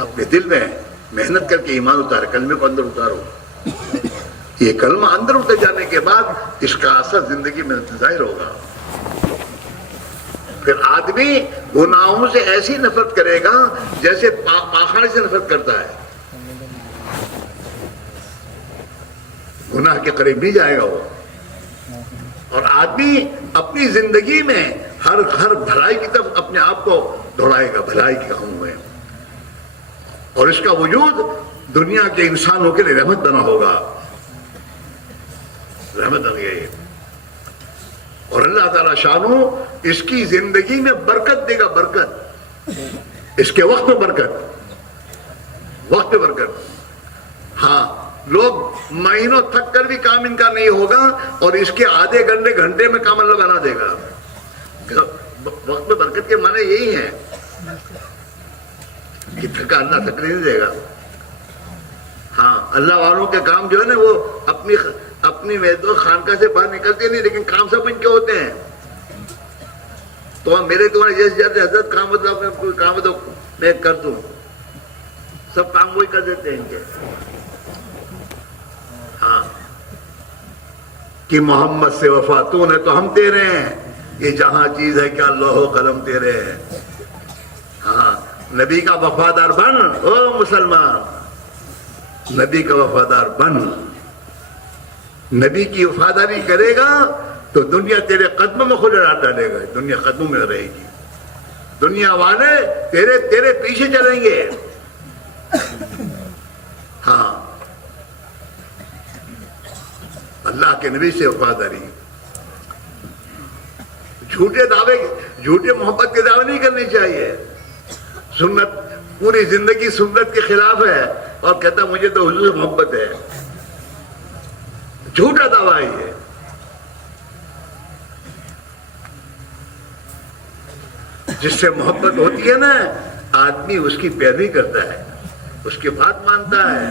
اپنے دل میں محنت کر کے ایمان اتارے، کلمے کو اندر اتارو، یہ کلمہ اندر اتر جانے کے بعد اس کا اثر زندگی میں ظاہر ہوگا۔ پھر آدمی گناہوں سے ایسی نفرت کرے گا جیسے پاخانے سے نفرت کرتا ہے، گناہ کے قریب نہیں جائے گا وہ، اور آدمی اپنی زندگی میں ہر بھلائی کی طرف اپنے آپ کو دوڑائے گا، بھلائی کے کاموں میں، اور اس کا وجود دنیا کے انسانوں کے لیے رحمت بنا ہوگا، رحمت بن گئی، اور اللہ تعالیٰ شانو اس کی زندگی میں برکت دے گا، برکت۔ اس کے وقت میں برکت، وقت میں برکت. ہاں لوگ مہینوں تھک کر بھی کام ان کا نہیں ہوگا اور اس کے آدھے گھنٹے میں کام اللہ بنا دے گا. وقت میں برکت کے معنی یہی ہے کہ تھکا اللہ تھکنے نہیں دے گا. ہاں اللہ والوں کے کام جو ہے نا وہ اپنی میدوں خانقاہ سے باہر نکلتے نہیں، لیکن کام سب ان کے ہوتے ہیں. تو میرے تمہارے جیسے جاتے حضرت کام مطلب کوئی کام تو میں کر دوں، سب کام وہی کر دیتے ہیں ان کے. ہاں کہ محمد سے وفا تو نے تو ہم تیرے ہیں، یہ جہاں چیز ہے کیا لوح و قلم تیرے ہیں. ہاں نبی کا وفادار بن او مسلمان، نبی کا وفادار بن. نبی کی وفاداری کرے گا تو دنیا تیرے قدموں میں خود ڈالے گا، دنیا قدموں میں رہے گی. دنیا والے تیرے پیچھے چلیں گے. ہاں اللہ کے نبی سے وفاداری. جھوٹے محبت کے دعوے نہیں کرنے چاہیے. سنت پوری زندگی سنت کے خلاف ہے اور کہتا مجھے تو حضور سے محبت ہے. جھوٹا دعویٰ ہے. جس سے محبت ہوتی ہے نا آدمی اس کی پیروی کرتا ہے، اس کی بات مانتا ہے،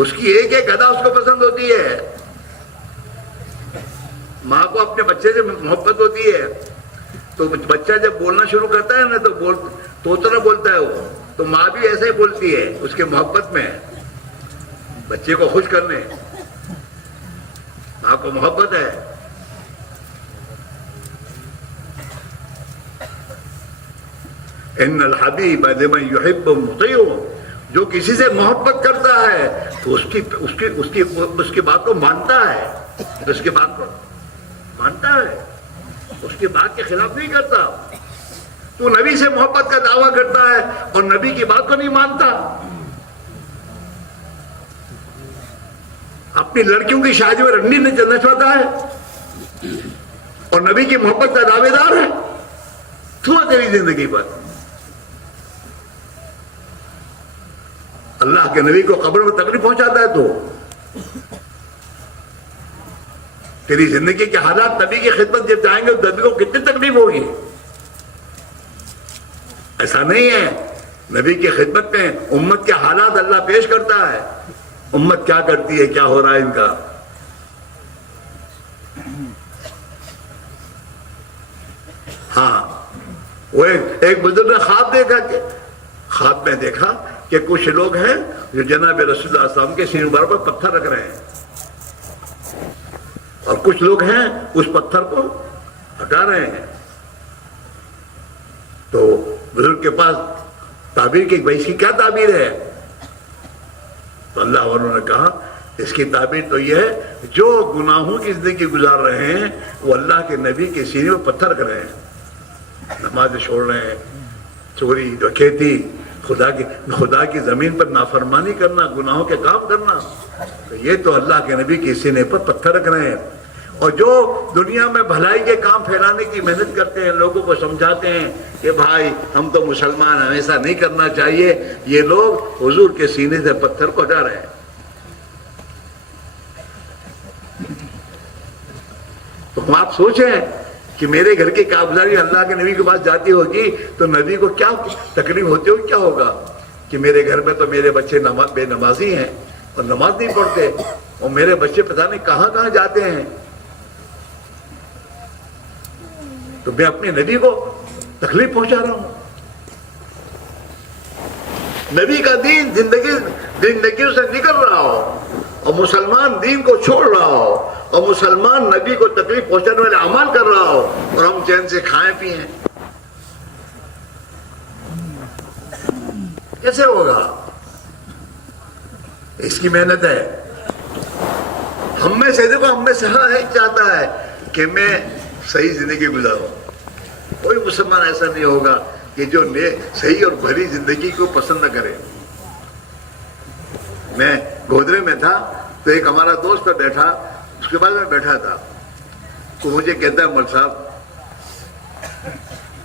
اس کی ایک ادا اس کو پسند ہوتی ہے. ماں کو اپنے بچے سے محبت ہوتی ہے تو بچہ جب بولنا شروع کرتا ہے نا تو طرح بولتا ہے وہ، تو ماں بھی ایسا ہی بولتی ہے اس کے محبت میں، بچے کو خوش کرنے. ماں کو محبت ہے. ان الحبیب لمن یحب مطیع، جو کسی سے محبت کرتا ہے تو اس کی بات کو مانتا ہے، اس کی بات کو مانتا ہے، اس کی بات کے خلاف نہیں کرتا. تو نبی سے محبت کا دعویٰ کرتا ہے اور نبی کی بات کو نہیں مانتا. اپنی لڑکیوں کی شادی میں رنڈی نچواتا ہے اور نبی کی محبت کا دعوے دار ہے. تھوڑا تیری زندگی پر اللہ کے نبی کو قبر میں تکلیف پہنچاتا ہے تو تیری زندگی کے حالات نبی کی خدمت جب جائیں گے تو نبی کو کتنی تکلیف ہوگی. ایسا نہیں ہے. نبی کی خدمت میں امت کے حالات اللہ پیش کرتا ہے، امت کیا کرتی ہے، کیا ہو رہا ہے ان کا. ہاں وہ ایک بزرگ نے خواب میں دیکھا کہ کچھ لوگ ہیں جو جناب رسول اللہ صلی اللہ علیہ وسلم کے سینے مبارک پر پتھر رکھ رہے ہیں اور کچھ لوگ ہیں اس پتھر کو ہٹا رہے ہیں. تو بزرگ کے پاس تعبیر کی بھائی اس کی کیا تعبیر ہے؟ تو اللہ والوں نے کہا اس کی تعبیر تو یہ ہے جو گناہوں کی زندگی گزار رہے ہیں وہ اللہ کے نبی کے سینے پر پتھر رکھ رہے ہیں، نمازیں چھوڑ رہے ہیں، چوری ڈکیتی، خدا کی زمین پر نافرمانی کرنا، گناہوں کے کام کرنا، تو یہ تو اللہ کے نبی کے سینے پر پتھر رکھ رہے ہیں. اور جو دنیا میں بھلائی کے کام پھیلانے کی محنت کرتے ہیں، لوگوں کو سمجھاتے ہیں کہ بھائی ہم تو مسلمان ہیں، ایسا نہیں کرنا چاہیے، یہ لوگ حضور کے سینے سے پتھر کو ہٹا رہے ہیں. تو آپ سوچیں کہ میرے گھر کی کارگزاری اللہ کے نبی کے پاس جاتی ہوگی تو نبی کو کیا تکلیف ہوتی ہوگی، کیا ہوگا کہ میرے گھر میں تو میرے بچے بے نمازی ہیں اور نماز نہیں پڑھتے اور میرے بچے پتہ نہیں کہاں کہاں جاتے ہیں. تو میں اپنے نبی کو تکلیف پہنچا رہا ہوں. نبی کا دین زندگی سے نکل رہا ہو اور مسلمان دین کو چھوڑ رہا ہو اور مسلمان نبی کو تکلیف پہنچانے والے اعمال کر رہا ہو اور ہم چین سے کھائیں پیئیں، کیسے ہوگا؟ اس کی محنت ہے. ہم میں سے ہر ایک چاہتا ہے کہ میں صحیح زندگی گزاروں. کوئی مسلمان ایسا نہیں ہوگا کہ جو صحیح اور بھری زندگی کو پسند نہ کرے. میں گودرے میں تھا تو ایک ہمارا دوست بیٹھا، اس کے بعد میں بیٹھا تھا تو مجھے کہتا ہے مول صاحب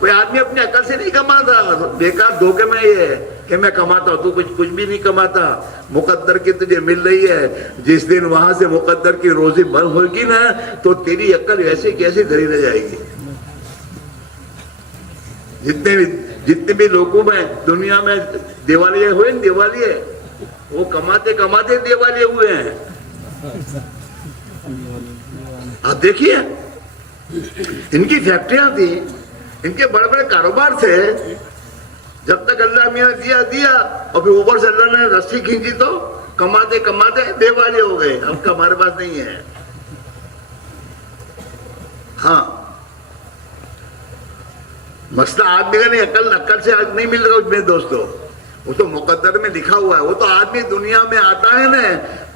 کوئی آدمی اپنی عقل سے نہیں کماتا، بیکار دھوکے میں یہ ہے کہ میں کماتا ہوں، تو کچھ بھی نہیں کماتا، مقدر کی تجھے مل رہی ہے۔ جس دن وہاں سے مقدر کی روزی بند ہوگی نا تو تیری عقل ایسی کیسی دھری رہ جائے گی۔ جتنے بھی لوگوں میں دنیا میں دیوالیے ہوئے نا، دیوالیے وہ کماتے کماتے دیوالیے ہوئے ہیں۔ آپ دیکھیے ان کی فیکٹریاں تھیں، ان کے بڑے بڑے کاروبار تھے، جب تک اللہ میاں نے دیا اور پھر اوپر سے اللہ نے رسی کھینچی تو کماتے کماتے دیوالیے ہو گئے۔ اب کا ہمارے پاس نہیں ہے۔ ہاں مسئلہ آدمی کا نہیں، عقل سے آج نہیں مل رہا میرے دوستوں، وہ تو مقدر میں لکھا ہوا ہے۔ وہ تو آدمی دنیا میں آتا ہے نا،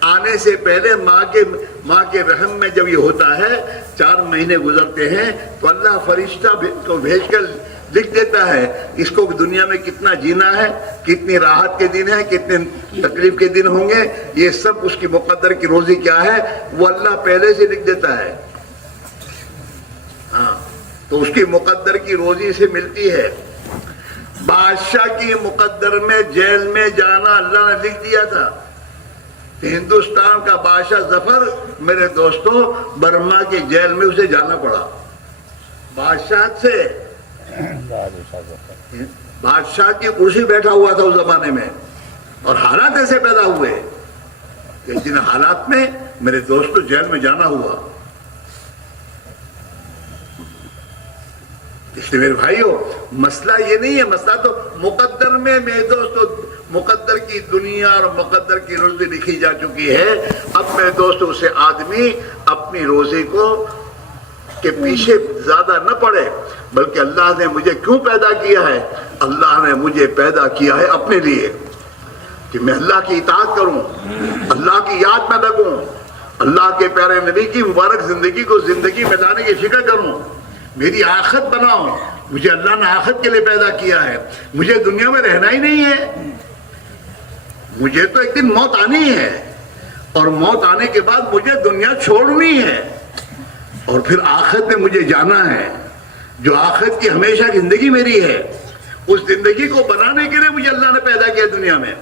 آنے سے پہلے ماں کے رحم میں جب یہ ہوتا ہے 4 مہینے گزرتے ہیں تو اللہ فرشتہ کو بھیج کر لکھ دیتا ہے اس کو دنیا میں کتنا جینا ہے، کتنی راحت کے دن ہے، کتنے تکلیف کے دن ہوں گے، یہ سب اس کی مقدر کی روزی کیا ہے وہ اللہ پہلے سے لکھ دیتا ہے۔ ہاں تو اس کی مقدر کی روزی سے ملتی ہے۔ بادشاہ کی مقدر میں جیل میں جانا اللہ نے لکھ دیا تھا۔ ہندوستان کا بادشاہ ظفر میرے دوستوں برما کی جیل میں اسے جانا پڑا۔ بادشاہ سے بادشاہ کی کرسی بیٹھا ہوا تھا اس زمانے میں، اور حالات ایسے پیدا ہوئے کہ جن حالات میں میرے دوستوں جیل میں جانا ہوا۔ اس لیے میرے بھائیو مسئلہ یہ نہیں ہے، مسئلہ تو مقدر میں میرے دوستوں مقدر کی دنیا اور مقدر کی روزی لکھی جا چکی ہے۔ اب میرے دوستوں اسے آدمی اپنی روزی کو کے پیچھے زیادہ نہ پڑے، بلکہ اللہ نے مجھے کیوں پیدا کیا ہے؟ اللہ نے مجھے پیدا کیا ہے اپنے لیے کہ میں اللہ کی اطاعت کروں، اللہ کی یاد میں لگوں، اللہ کے پیارے نبی کی مبارک زندگی کو زندگی میں لانے کی فکر کروں، میری آخرت بناؤں۔ مجھے اللہ نے آخرت کے لیے پیدا کیا ہے، مجھے دنیا میں رہنا ہی نہیں ہے، مجھے تو ایک دن موت آنی ہے، اور موت آنے کے بعد مجھے دنیا چھوڑنی ہے، اور پھر آخرت میں مجھے جانا ہے، جو آخرت کی ہمیشہ کی زندگی میری ہے۔ اس زندگی کو بنانے کے لیے مجھے اللہ نے پیدا کیا دنیا میں،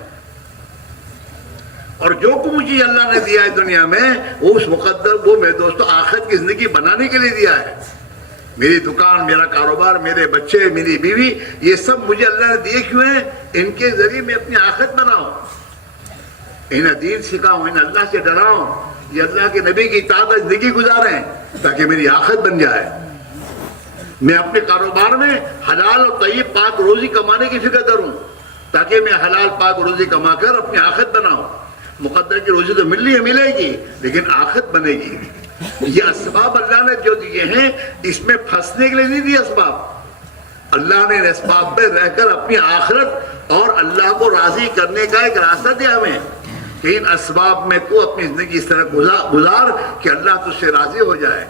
اور جو کچھ مجھے اللہ نے دیا ہے دنیا میں وہ اس مقدر وہ میرے دوستوں آخرت کی زندگی بنانے کے لیے دیا ہے۔ میری دکان، میرا کاروبار، میرے بچے، میری بیوی، یہ سب مجھے اللہ نے دیے کیوں ہیں؟ ان کے ذریعے میں اپنی آخرت بناؤں، انہیں دین سکھاؤں، انہیں اللہ سے ڈراؤں، یہ اللہ کے نبی کی اطاعت میں زندگی گزاریں تاکہ میری آخرت بن جائے۔ میں اپنے کاروبار میں حلال اور طیب پاک روزی کمانے کی فکر کروں تاکہ میں حلال پاک روزی کما کر اپنی آخرت بناؤں۔ مقدر کی روزی تو ملے گی لیکن آخرت بنے گی۔ یہ اسباب اللہ نے جو دیے ہیں اس میں پھنسنے کے لیے نہیں دیے اسباب، اللہ نے اسباب پہ رہ کر اپنی آخرت اور اللہ کو راضی کرنے کا ایک راستہ دیا ہمیں کہ ان اسباب میں تو اپنی زندگی اس طرح گزار کہ اللہ تجھ سے راضی ہو جائے،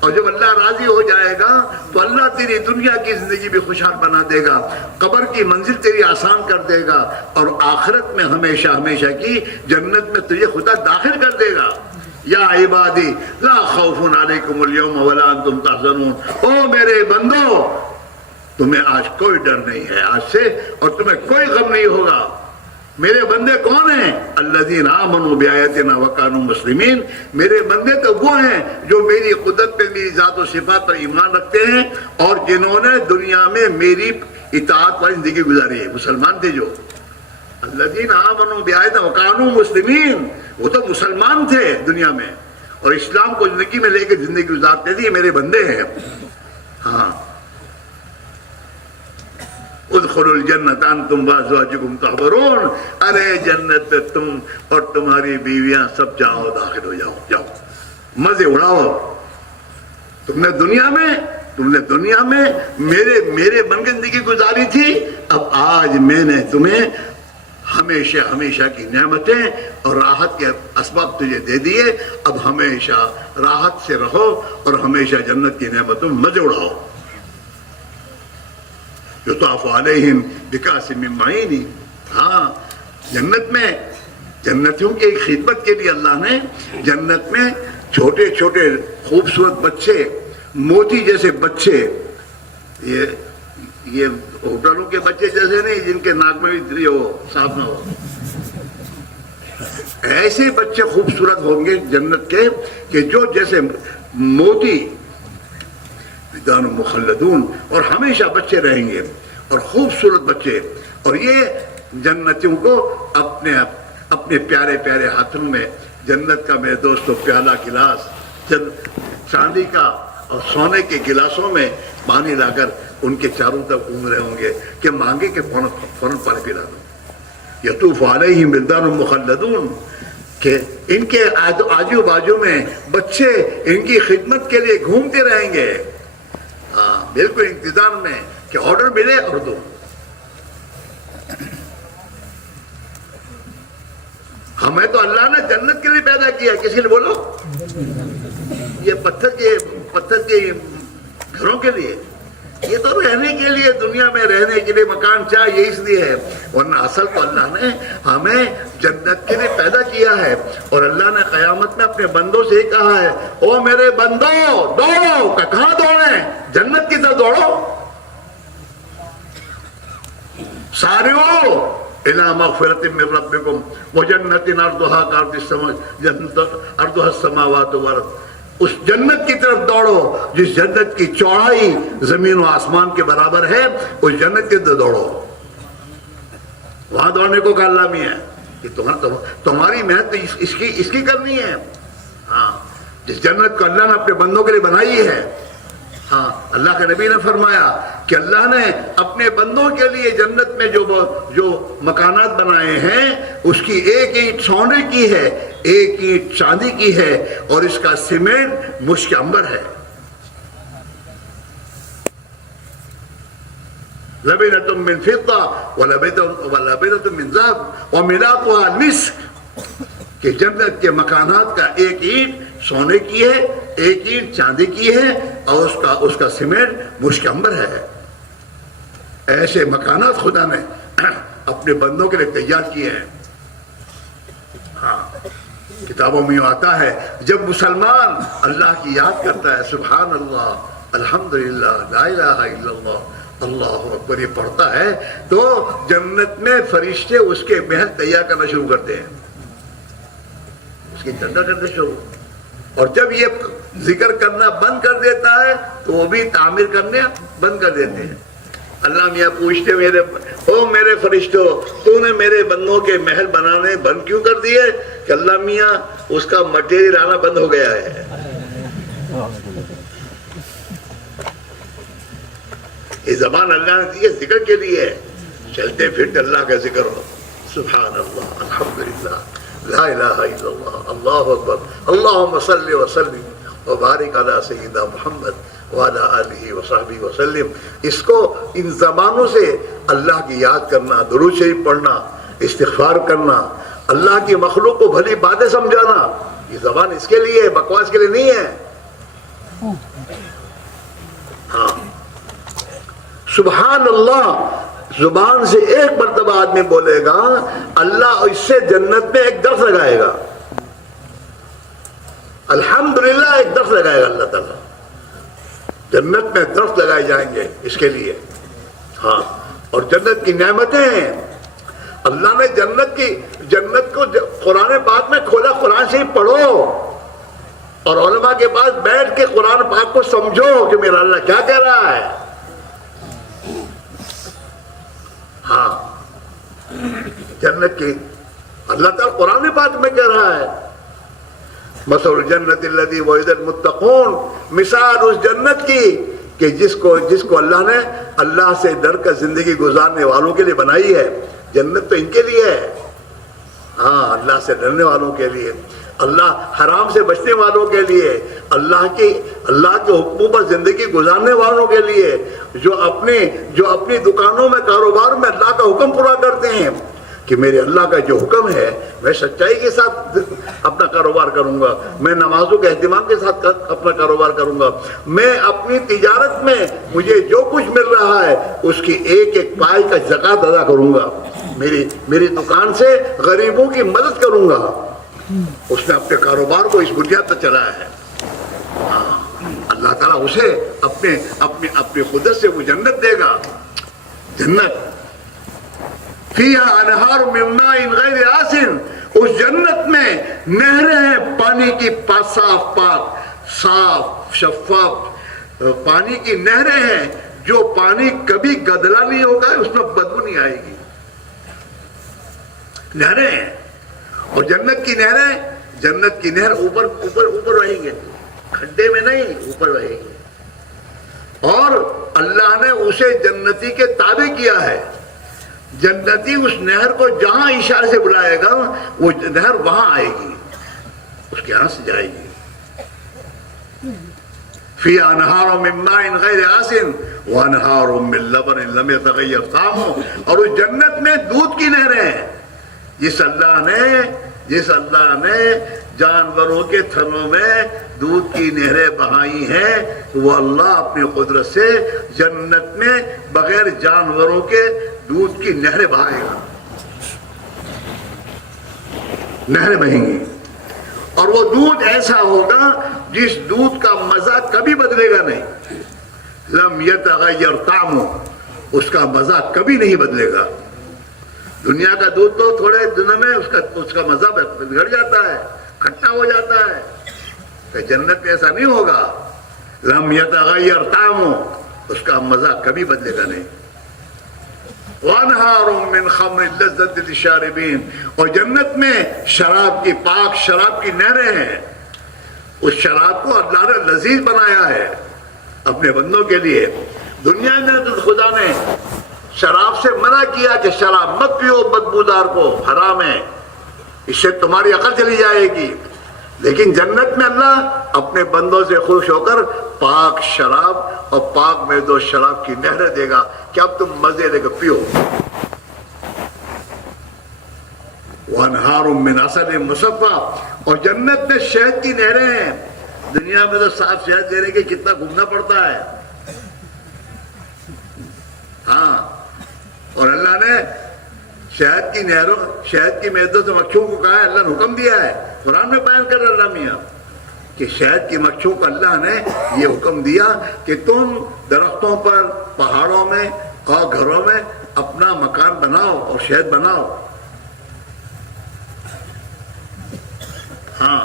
اور جب اللہ راضی ہو جائے گا تو اللہ تیری دنیا کی زندگی بھی خوشحال بنا دے گا، قبر کی منزل تیری آسان کر دے گا، اور آخرت میں ہمیشہ ہمیشہ کی جنت میں تجھے خدا داخل کر دے گا۔ یا عبادی لا خوف علیکم اليوم ولا انتم تحزنون، او میرے بندو تمہیں آج کوئی ڈر نہیں ہے آج سے، اور تمہیں کوئی غم نہیں ہوگا۔ میرے بندے کون ہیں؟ الذین آمنوا بآیاتنا وکانوا مسلمین، میرے بندے تو وہ ہیں جو میری قدرت پہ، میری ذات و صفات پر ایمان رکھتے ہیں اور جنہوں نے دنیا میں میری اطاعت والی زندگی گزاری ہے، مسلمان تھے جو۔ الذین آمنوا بآیاتنا وکانوا مسلمین، وہ تو مسلمان تھے دنیا میں اور اسلام کو زندگی میں لے کے زندگی گزارتے تھے، میرے بندے ہیں۔ ہاں ادخلوا الجنت انتم وازواجکم تحبرون، ارے جنت میں تم اور تمہاری بیویاں سب جاؤ، داخل ہو جاؤ، مزے اڑاؤ۔ تم نے دنیا میں میرے بن کے زندگی گزاری تھی، اب آج میں نے تمہیں ہمیشہ ہمیشہ کی نعمتیں اور راحت کے اسباب تجھے دے دیے، اب ہمیشہ راحت سے رہو اور ہمیشہ جنت کی نعمتوں میں مزے اڑاؤ۔ یطاف علیہم بکاس من معین، ہاں جنت میں جنتیوں کی ایک خدمت کے لیے اللہ نے جنت میں چھوٹے چھوٹے خوبصورت بچے، موتی جیسے بچے، یہ یہ ہوٹلوں کے بچے جیسے نہیں جن کے ناک میں بھی ہو صاف نہ ہو، ایسے بچے خوبصورت ہوں گے جنت کے کہ جو جیسے موتی، ولدان مخلدون، اور ہمیشہ بچے رہیں گے اور خوبصورت بچے. اور یہ جنتیوں کو اپنے پیارے پیارے ہاتھوں میں جنت کا میرے دوستو پیالہ گلاس چاندی کا اور سونے کے گلاسوں میں پانی لا کر ان کے چاروں طرف گھوم رہے ہوں گے کہ مانگے کہ فوراً پانی پلا دو. یطوف علیہم ولدان مخلدون، کہ ان کے آجو باجو میں بچے ان کی خدمت کے لیے گھومتے رہیں گے. ہاں بالکل انتظام میں کہ آرڈر ملے اور دو. ہمیں تو اللہ نے جنت کے لیے پیدا کیا، کسی نے بولو یہ پتھر کے گھروں کے لیے، یہ تو رہنے کے لیے، دنیا میں رہنے کے لیے مکان چاہیے، اس لیے ہے. ورنہ اصل تو اللہ نے ہمیں جنت کے لیے پیدا کیا ہے. اور اللہ نے قیامت میں اپنے بندوں سے ہی کہا ہے، او میرے بندو دوڑو. کہاں دوڑیں؟ جنت کی طرف دوڑو. سارعوا الى مغفرۃ من ربکم وجنۃ عرضها السماوات والارض. اس جنت کی طرف دوڑو جس جنت کی چوڑائی زمین و آسمان کے برابر ہے، اس جنت کی طرف دوڑو. وہاں دوڑنے کو کہا اللہ میاں کہ تمہاری محنت اس کی کرنی ہے. ہاں جس جنت کو اللہ نے اپنے بندوں کے لیے بنائی ہے. ہاں اللہ کے نبی نے فرمایا کہ اللہ نے اپنے بندوں کے لیے جنت میں جو مکانات بنائے ہیں اس کی ایک اینٹ سونے کی ہے، ایک اینٹ چاندی کی ہے، اور اس کا سیمنٹ مشک عنبر ہے. لبنۃ من فضہ ولبنۃ من ذهب وملاطها المسک، کہ جنت کے مکانات کا ایک اینٹ سونے کی ہے، ایک اینٹ چاندی کی ہے، اور اس کا سیمنٹ مشک عنبر ہے. ایسے مکانات خدا نے اپنے بندوں کے لیے تیار کیے ہیں. ہاں کتابوں میں آتا ہے جب مسلمان اللہ کی یاد کرتا ہے، سبحان اللہ، الحمدللہ، لا الہ الا اللہ، اللہ اکبر، یہ پڑھتا ہے تو جنت میں فرشتے اس کے محل تیار کرنا شروع کرتے ہیں، اس کی جنت کرنا شروع. اور جب یہ ذکر کرنا بند کر دیتا ہے تو وہ بھی تعمیر کرنے بند کر دیتے ہیں. اللہ میاں پوچھتے میرے فرشتوں، تو نے میرے بندوں کے محل بنانے بند کیوں کر دیے؟ کہ اللہ میاں اس کا مٹیریل آنا بند ہو گیا ہے. یہ زبان اللہ نے دی ہے ذکر کے لیے، چلتے پھرتے اللہ کا ذکر ہو. سبحان اللہ، الحمدللہ، لا الہ الا اللہ، اللہ اکبر، اللہم صلی وسلم وبارک علی سیدنا محمد وعلی آلہ وصحبہ وسلم. اس کو ان زبانوں سے اللہ کی یاد کرنا، درود شریف پڑھنا، استغفار کرنا، اللہ کی مخلوق کو بھلی باتیں سمجھانا، یہ زبان اس کے لیے ہے، بکواس کے لیے نہیں ہے. ہاں سبحان اللہ زبان سے ایک مرتبہ آدمی بولے گا، اللہ اس سے جنت میں ایک درس لگائے گا. الحمدللہ ایک درس لگائے گا اللہ تعالیٰ، جنت میں درس لگائے جائیں گے اس کے لیے. ہاں اور جنت کی نعمتیں ہیں. اللہ نے جنت کو قرآن پاک میں کھولا. قرآن سے ہی پڑھو اور علماء کے پاس بیٹھ کے قرآن پاک کو سمجھو کہ میرا اللہ کیا کہہ رہا ہے. ہاں جنت کی اللہ تعالیٰ قرآن پاک میں کہہ رہا ہے، مثل الجنت الذی وعد المتقون، مثال اس جنت کی کہ جس کو اللہ نے اللہ سے ڈر کر زندگی گزارنے والوں کے لیے بنائی ہے. جنت تو ان کے لیے ہے، ہاں اللہ سے ڈرنے والوں کے لیے، اللہ حرام سے بچنے والوں کے لیے، اللہ کے حکموں پر زندگی گزارنے والوں کے لیے، جو اپنی دکانوں میں کاروبار میں اللہ کا حکم پورا کرتے ہیں کہ میرے اللہ کا جو حکم ہے میں سچائی کے ساتھ اپنا کاروبار کروں گا، میں نمازوں کے اہتمام کے ساتھ اپنا کاروبار کروں گا، میں اپنی تجارت میں مجھے جو کچھ مل رہا ہے اس کی ایک ایک پائی کا زکوٰۃ ادا کروں گا، میری دکان سے غریبوں کی مدد کروں گا. اس نے اپنے کاروبار کو اس بنیاد پر چلایا ہے. اللہ تعالیٰ اسے اپنے قدرت سے وہ جنت دے گا. جنت فیہا انہار من ماء غیر آسن، اس جنت میں نہریں ہیں پانی کی صاف پاک، صاف شفاف پانی کی نہریں ہیں، جو پانی کبھی گدلا نہیں ہوگا، اس میں بدبو نہیں آئے گی، نہریں ہیں۔ اور جنت کی نہریں، جنت کی نہر اوپر اوپر اوپر رہیں گے، کھڈے میں نہیں، اوپر رہیں گے۔ اور اللہ نے اسے جنتی کے تابع کیا ہے، جنتی اس نہر کو جہاں اشارے سے بلائے گا وہ نہر وہاں آئے گی، اس کے یہاں سے جائے گی۔ فی انہار من ماء غیر آسن وانہار من لبن لم یتغیر طعمہ، اور اس جنت میں دودھ کی نہریں ہیں۔ جس اللہ نے جانوروں کے تھنوں میں دودھ کی نہریں بہائی ہیں، وہ اللہ اپنی قدرت سے جنت میں بغیر جانوروں کے دودھ کی نہریں بہائے گا، نہریں بہیں گی، اور وہ دودھ ایسا ہوگا جس دودھ کا مزہ کبھی بدلے گا نہیں، لم یتغیر طعمہ، اس کا مزہ کبھی نہیں بدلے گا۔ دنیا کا دودھ تو تھوڑے دنوں میں اس کا مزہ بگڑ جاتا ہے، کھٹا ہو جاتا ہے، کہ جنت میں ایسا نہیں ہوگا، لم یتغیر طعمہ، اس کا مزہ کبھی بدلے گا نہیں۔ وانہار من خمر لذت للشاربین، اور جنت میں شراب کی پاک شراب کی نہریں ہیں، اس شراب کو اللہ نے لذیذ بنایا ہے اپنے بندوں کے لیے۔ دنیا میں تو خدا نے شراب سے منع کیا کہ شراب مت پیو، بدبودار کو، حرام ہے، اس سے تمہاری عقل چلی جائے گی، لیکن جنت میں اللہ اپنے بندوں سے خوش ہو کر پاک شراب اور پاک میوہ و شراب کی نہریں دے گا کہ اب تم مزے لے کر پیو۔ وانہار من عسل مصفی، اور جنت میں شہد کی نہریں ہیں۔ دنیا میں تو صاف شہد دینے کے کتنا گھومنا پڑتا ہے، ہاں، اور اللہ نے شہد کی نہروں، شہد کی میدوں سے مکھیوں کو کہا ہے، اللہ نے حکم دیا ہے، قرآن میں بیان کر اللہ میاں کہ شہد کی مکھیوں کو اللہ نے یہ حکم دیا کہ تم درختوں پر، پہاڑوں میں اور گھروں میں اپنا مکان بناؤ اور شہد بناؤ، ہاں،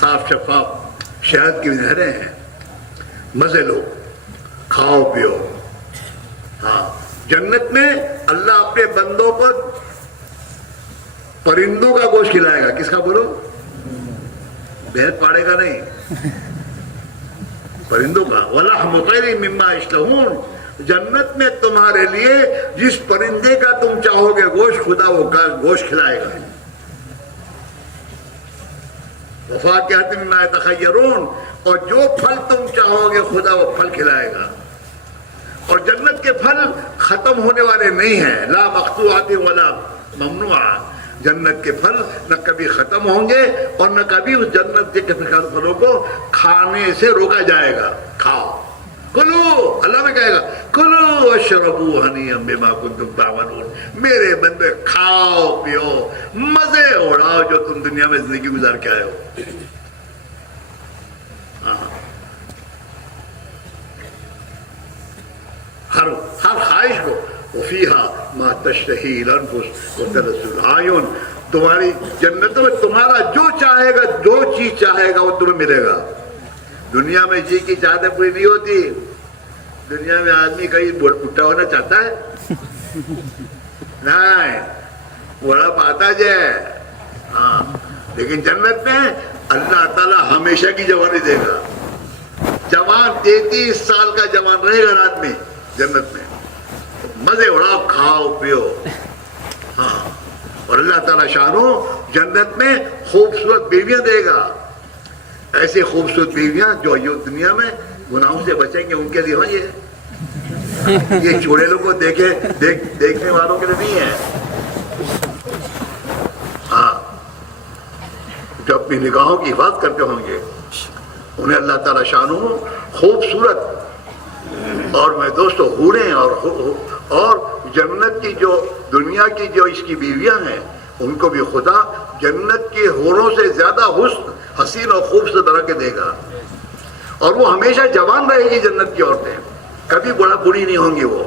صاف شفاف شہد کی نہریں ہیں، مزے لو، کھاؤ پیو۔ ہاں، جنت میں اللہ اپنے بندوں کو پرندوں کا گوشت کھلائے گا، کس کا بولو؟ بھید پاڑے گا نہیں، پرندوں کا۔ وَلَحْمُ طَيْرٍ مِّمَّا يَشْتَهُونَ، جنت میں تمہارے لیے جس پرندے کا تم چاہو گے گوشت، خدا وہ گوشت کھلائے گا۔ وَفَاكِهَةٍ مِّمَّا يَتَخَيَّرُونَ، اور جو پھل تم چاہو گے خدا وہ پھل کھلائے گا۔ اور جنت کے پھل ختم ہونے والے نہیں ہیں، لا مقطوعات ولا ممنوعات، جنت کے پھل نہ کبھی ختم ہوں گے اور نہ کبھی اس جنت کے پھلوں کو کھانے سے روکا جائے گا۔ کھاؤ، کلو، اللہ میں کہے گا کلو واشربوا ہنیئا بما کنتم تعملون، میرے بندے کھاؤ پیو، مزے اڑاؤ جو تم دنیا میں زندگی گزار کے آئے ہو۔ ہر خواہش کو، وفیہا ما تشتہی الانفس وتلذ الاعین، تمہاری جنتوں میں تمہارا جو چاہے گا، جو چیز چاہے گا وہ تمہیں ملے گا۔ دنیا میں جی کی چاہتیں پوری نہیں ہوتی، دنیا میں آدمی کہیں بوڑھا ہونا چاہتا ہے، نہیں، بوڑھا پاتا جائے، ہاں، لیکن جنت میں اللہ تعالیٰ ہمیشہ کی جوانی دے گا، جوان 33 سال کا جوان رہے گا آدمی جنت میں، مزے اڑاؤ، کھاؤ پیو، ہاں۔ اور اللہ تعالیٰ شانو جنت میں خوبصورت بیویاں دے گا، ایسی خوبصورت بیویاں جو دنیا میں گناہوں سے بچیں گے ان کے لیے ہوں، یہ چوڑے لوگوں کو دیکھنے والوں کے لیے نہیں ہے، ہاں، جو اپنی نگاہوں کی حفاظت کرتے ہوں گے انہیں اللہ تعالیٰ شانو خوبصورت، اور میں دوستو حوریں اور جنت کی جو دنیا کی جو اس کی بیویاں ہیں ان کو بھی خدا جنت کی حوروں سے زیادہ حسین اور خوبصورت بنا کے دے گا، اور وہ ہمیشہ جوان رہے گی جنت کی عورتیں، کبھی بڑی نہیں ہوں گی وہ،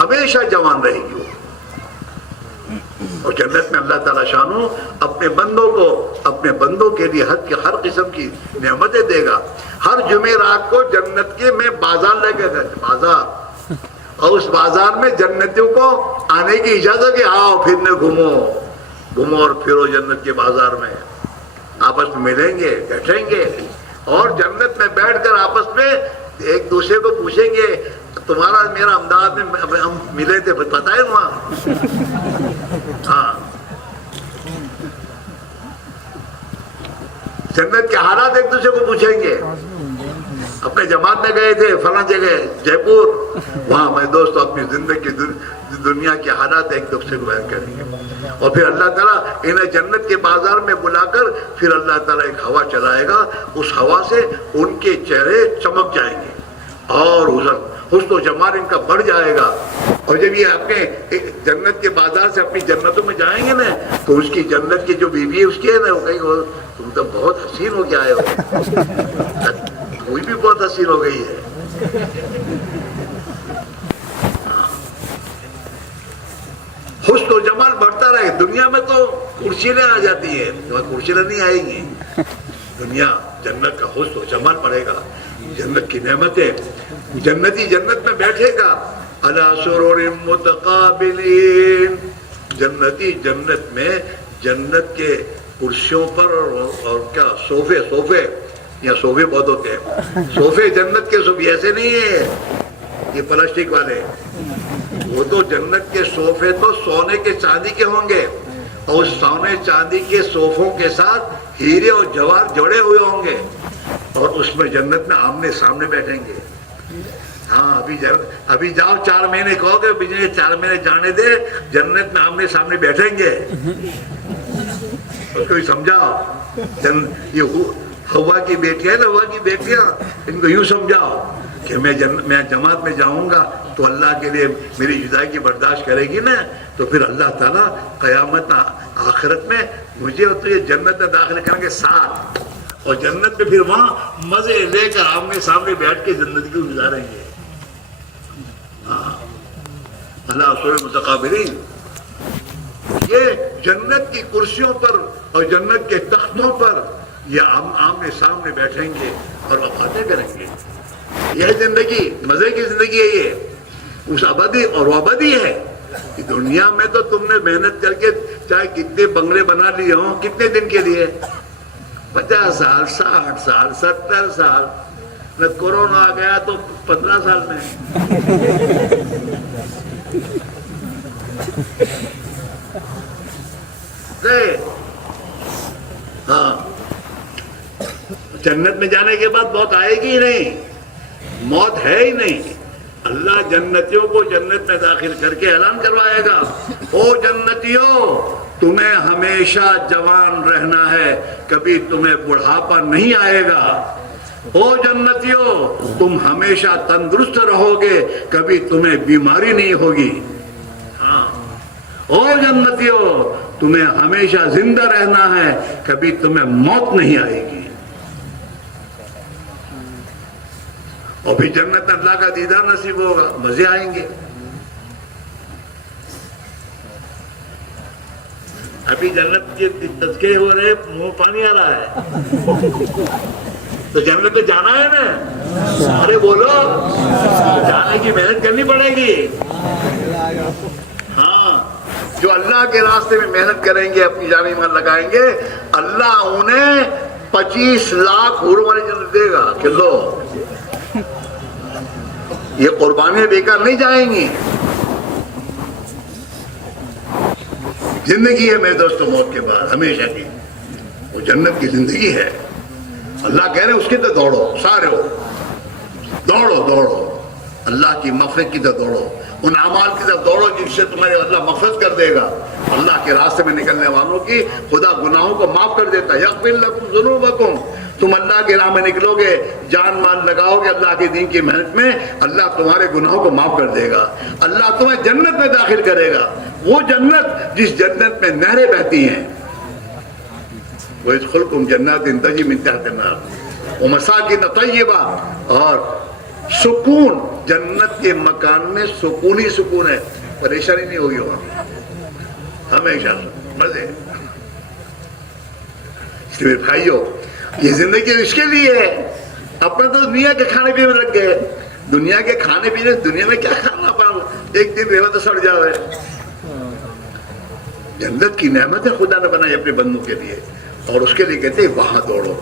ہمیشہ جوان رہے گی وہ. اور جنت میں اللہ تعالیٰ شانو اپنے بندوں کے لیے ہر قسم کی نعمتیں دے گا. ہر جمعرات کو جنت کے میں بازار لے کے گئے بازار, اور اس بازار میں جنتیوں کو آنے کی اجازت کہ آؤ پھرنے گھومو اور پھرو جنت کے بازار میں, آپس میں ملیں گے بیٹھیں گے اور جنت میں بیٹھ کر آپس میں ایک دوسرے کو پوچھیں گے تمہارا میرا امداد میں ہم ملے تھے پتہ ہے وہاں. ہاں جنت کے حالات ایک دوسرے کو پوچھیں گے. اپنے جماعت میں گئے تھے فلاں جگہ جے پور, وہاں میں دوست اپنی زندگی دنیا کے حالات ایک دوسرے کو بیان کریں گے. اور پھر اللہ تعالیٰ انہیں جنت کے بازار میں بلا کر پھر اللہ تعالیٰ ایک ہوا چلائے گا, اس ہوا سے ان کے چہرے چمک جائیں گے اور حسن و جمال ان کا بڑھ جائے گا. اور جب یہ اپنے جنت کے بازار سے اپنی جنتوں میں جائیں گے نا تو اس کی جنت کی جو بیوی ہے اس کی ہے نا, وہ کہیں تم تو بہت حسین ہو کے آئے ہو, کوئی بھی بہت حسین ہو گئی ہے. حسن و جمال بڑھتا رہے. دنیا میں تو کرسیلیں آ جاتی ہیں, کرسیلیں نہیں آئیں گی. دنیا جنت کا حسن و جمال بڑھے گا, جنت کی نعمتیں. جنتی جنت میں بیٹھے گا علی سرور متقابلین. جنتی جنت میں جنت کے کرسیوں پر اور کیا صوفے یا صوفے بہت ہوتے ہیں. صوفے جنت کے صوفے ایسے نہیں ہیں یہ پلاسٹک والے, وہ تو جنت کے صوفے تو سونے کے چاندی کے ہوں گے, اور اس سونے چاندی کے صوفوں کے ساتھ ہیرے اور جواہر جڑے ہوئے ہوں گے, اور اس میں جنت میں آمنے سامنے بیٹھیں گے. ہاں ابھی جاؤ 4 مہینے کہو گے 4 مہینے جانے دے, جنت میں آمنے سامنے بیٹھیں گے. اس کو سمجھاؤ, یہ ہوا کی بیٹیاں نا, ہوا کی بیٹیاں, ان کو یوں سمجھاؤ کہ میں جماعت میں جاؤں گا تو اللہ کے لیے میری جدائی کی برداشت کرے گی نا, تو پھر اللہ تعالیٰ قیامت آخرت میں مجھے اور تجھے جنت میں داخل کریں گے ساتھ, اور جنت میں پھر وہاں مزے لے کر آمنے سامنے بیٹھ کے زندگی کو گزاریں گے. اللہ سورہ متقابلین. یہ جنت کی کرسیوں پر اور جنت کے تختوں پر یہ آمنے سامنے بیٹھیں گے اور وہ باتیں کریں گے. یہ زندگی مزے کی زندگی ہے, یہ اس ابدی اور وہ ابدی ہے. دنیا میں تو تم نے محنت کر کے چاہے کتنے بنگلے بنا لیے ہوں, کتنے دن کے لیے, 50 سال 60 سال 70 سال, میں کورونا آ گیا تو 15 سال میں. ہاں جنت میں جانے کے بعد موت آئے گی ہی نہیں, موت ہے ہی نہیں. اللہ جنتیوں کو جنت میں داخل کر کے اعلان کروائے گا, او جنتیوں تمہیں ہمیشہ جوان رہنا ہے, کبھی تمہیں بڑھاپا نہیں آئے گا. او جنتیوں تم ہمیشہ تندرست رہو گے, کبھی تمہیں بیماری نہیں ہوگی. ہاں او جنتیوں تمہیں ہمیشہ زندہ رہنا ہے, کبھی تمہیں موت نہیں آئے گی. اور پھر جنت اللہ کا دیدار نصیب ہوگا, مزے آئیں گے. ابھی جنت کے تذکرے ہو رہے, منہ پانی آ رہا ہے. تو جنت میں جانا ہے نا, ارے بولو, جانے کی محنت کرنی پڑے گی. ہاں جو اللہ کے راستے میں محنت کریں گے, اپنی جان ایمان لگائیں گے, اللہ انہیں 25 لاکھ حور والی جنت دے گا کہ لو, یہ قربانیاں بیکار نہیں جائیں گی. زندگی ہے میرے دوستوں موت کے بعد ہمیشہ کی, وہ جنت کی زندگی ہے. اللہ کہہ رہے اس کی طرف دوڑو, سارے ہو دوڑو اللہ کی مغفرت کی طرف دوڑو, ان اعمال کی طرف دوڑو جن سے تمہارے اللہ مغفرت کر دے گا. اللہ کے راستے میں نکلنے والوں کی خدا گناہوں کو معاف کر دیتا ہے. یغفر لکم ذنوبکم, تم اللہ کی راہ میں نکلو گے, جان مال لگاؤ گے اللہ کے دین کی محنت میں, اللہ تمہارے گناہوں کو معاف کر دے گا. اللہ تمہیں جنت میں داخل کرے گا, وہ جنت جس جنت میں نہریں بہتی ہیں. وَيَدْخُلْكُمْ جَنَّاتٍ تَجْرِی مِن تَحْتِهَا الْأَنْهَارُ وَمَسَاكِنَ طَیِّبَةً, اور سکون جنت کے مکان میں سکون ہی سکون ہے، پریشانی نہیں ہوگی وہاں، ہمیشہ مزے۔ اس لیے میرے بھائیو، یہ زندگی اس کے لیے ہے، اپنا تو دنیا کے کھانے پینے میں لگ گئے، دنیا کے کھانے پینے، دنیا میں کیا کھانا پا، ایک دن رہو تو سڑ جاؤ ہے۔ جنت کی نعمت ہے خدا نے بنائی اپنے بندوں کے لیے، اور اس کے لیے کہتے ہیں وہاں دوڑو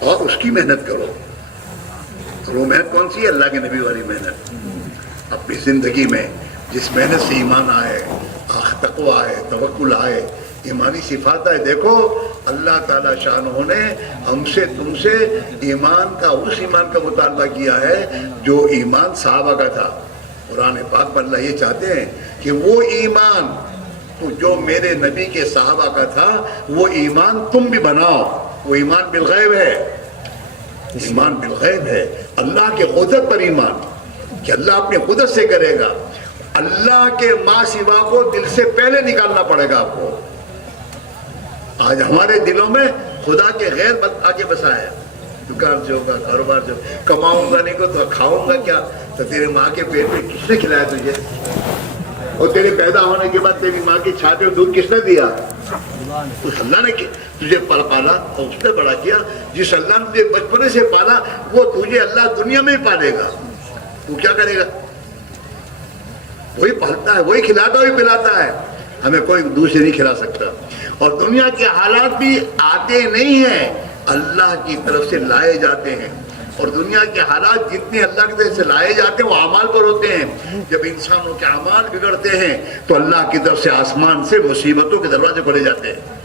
اور اس کی محنت کرو۔ اور وہ محنت کون سی ہے؟ اللہ کے نبی والی محنت۔ اپنی زندگی میں جس محنت سے ایمان آئے، تقوی آئے، توکل آئے، ایمانی صفات آئے، دیکھو اللہ تعالیٰ شانہ نے ہم سے تم سے ایمان کا، اس ایمان کا مطالبہ کیا ہے جو ایمان صحابہ کا تھا۔ قرآن پاک میں اللہ یہ چاہتے ہیں کہ وہ ایمان جو میرے نبی کے صحابہ کا تھا وہ ایمان تم بھی بناؤ۔ وہ ایمان بالغیب ہے، ایمان بالغیب ہے، اللہ کے قدرت پر ایمان کہ اللہ اپنی قدرت سے کرے گا۔ اللہ کے ماں سوا کو دل سے پہلے نکالنا پڑے گا آپ کو۔ آج ہمارے دلوں میں خدا کے غیر آگے بسا ہے، دکان سے ہوگا، کاروبار سے ہوگا، کماؤں گا نہیں کو تو کھاؤں گا کیا؟ تو تیرے ماں کے پیٹ میں کس نے کھلایا تجھے؟ اور تیرے پیدا ہونے کے بعد تیری ماں کی چھاتی میں دودھ کس نے دیا؟ اس اللہ نے تجھے پالا اور اس نے بڑا کیا۔ جس اللہ نے تجھے بچپنے سے پالا وہ تجھے اللہ دنیا میں ہی پالے گا۔ تو کیا کرے گا؟ وہی پالتا ہے، وہی کھلاتا، وہی پلاتا ہے، ہمیں کوئی دوسرے نہیں کھلا سکتا۔ اور دنیا کے حالات بھی آتے نہیں ہیں، اللہ کی طرف سے لائے جاتے ہیں۔ اور دنیا کے حالات جتنے اللہ کی طرف سے لائے جاتے ہیں وہ اعمال پر ہوتے ہیں۔ جب انسانوں کے اعمال بگڑتے ہیں تو اللہ کی طرف سے آسمان سے مصیبتوں کے دروازے کھولے جاتے ہیں۔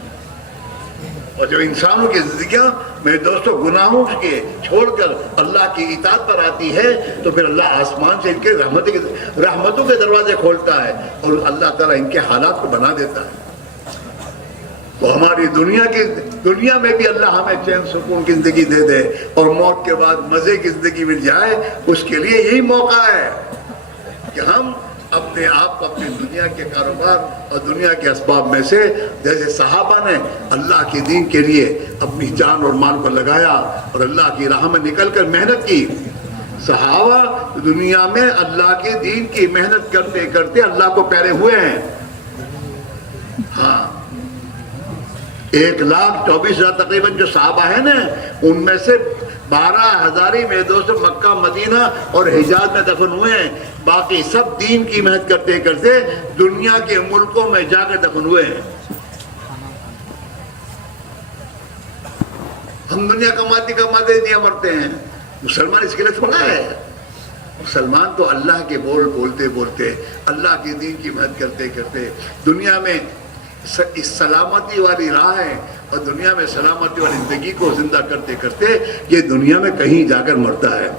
اور جب انسانوں کی زندگیاں میرے دوستوں گناہوں کے چھوڑ کر اللہ کی اطاعت پر آتی ہے تو پھر اللہ آسمان سے ان کے رحمتوں کے دروازے کھولتا ہے اور اللہ تعالیٰ ان کے حالات کو بنا دیتا ہے۔ تو ہماری دنیا میں بھی اللہ ہمیں چین سکون کی زندگی دے دے اور موت کے بعد مزے کی زندگی مل جائے، اس کے لیے یہی موقع ہے کہ ہم اپنے آپ کو اپنی دنیا کے کاروبار اور دنیا کے اسباب میں سے، جیسے صحابہ نے اللہ کے دین کے لیے اپنی جان اور مال کو لگایا اور اللہ کی راہ میں نکل کر محنت کی۔ صحابہ دنیا میں اللہ کے دین کی محنت کرتے کرتے اللہ کو پیارے ہوئے ہیں۔ ہاں، 1,24,000 تقریباً جو صحابہ ہیں نا، ان میں سے 12,000 ہی میرے دوست مکہ، مدینہ اور حجاز میں دفن ہوئے ہیں، باقی سب دین کی محنت کرتے کرتے دنیا کے ملکوں میں جا کر دفن ہوئے ہیں۔ ہم دنیا کماتے کماتے دنیا مرتے ہیں، مسلمان اس کے لیے تھوڑا ہے۔ مسلمان تو اللہ کے بولتے بولتے اللہ کے دین کی محنت کرتے کرتے دنیا میں اس سلامتی والی راہ ہے اور دنیا میں سلامتی والی زندگی کو زندہ کرتے کرتے یہ دنیا میں کہیں جا کر مرتا ہے۔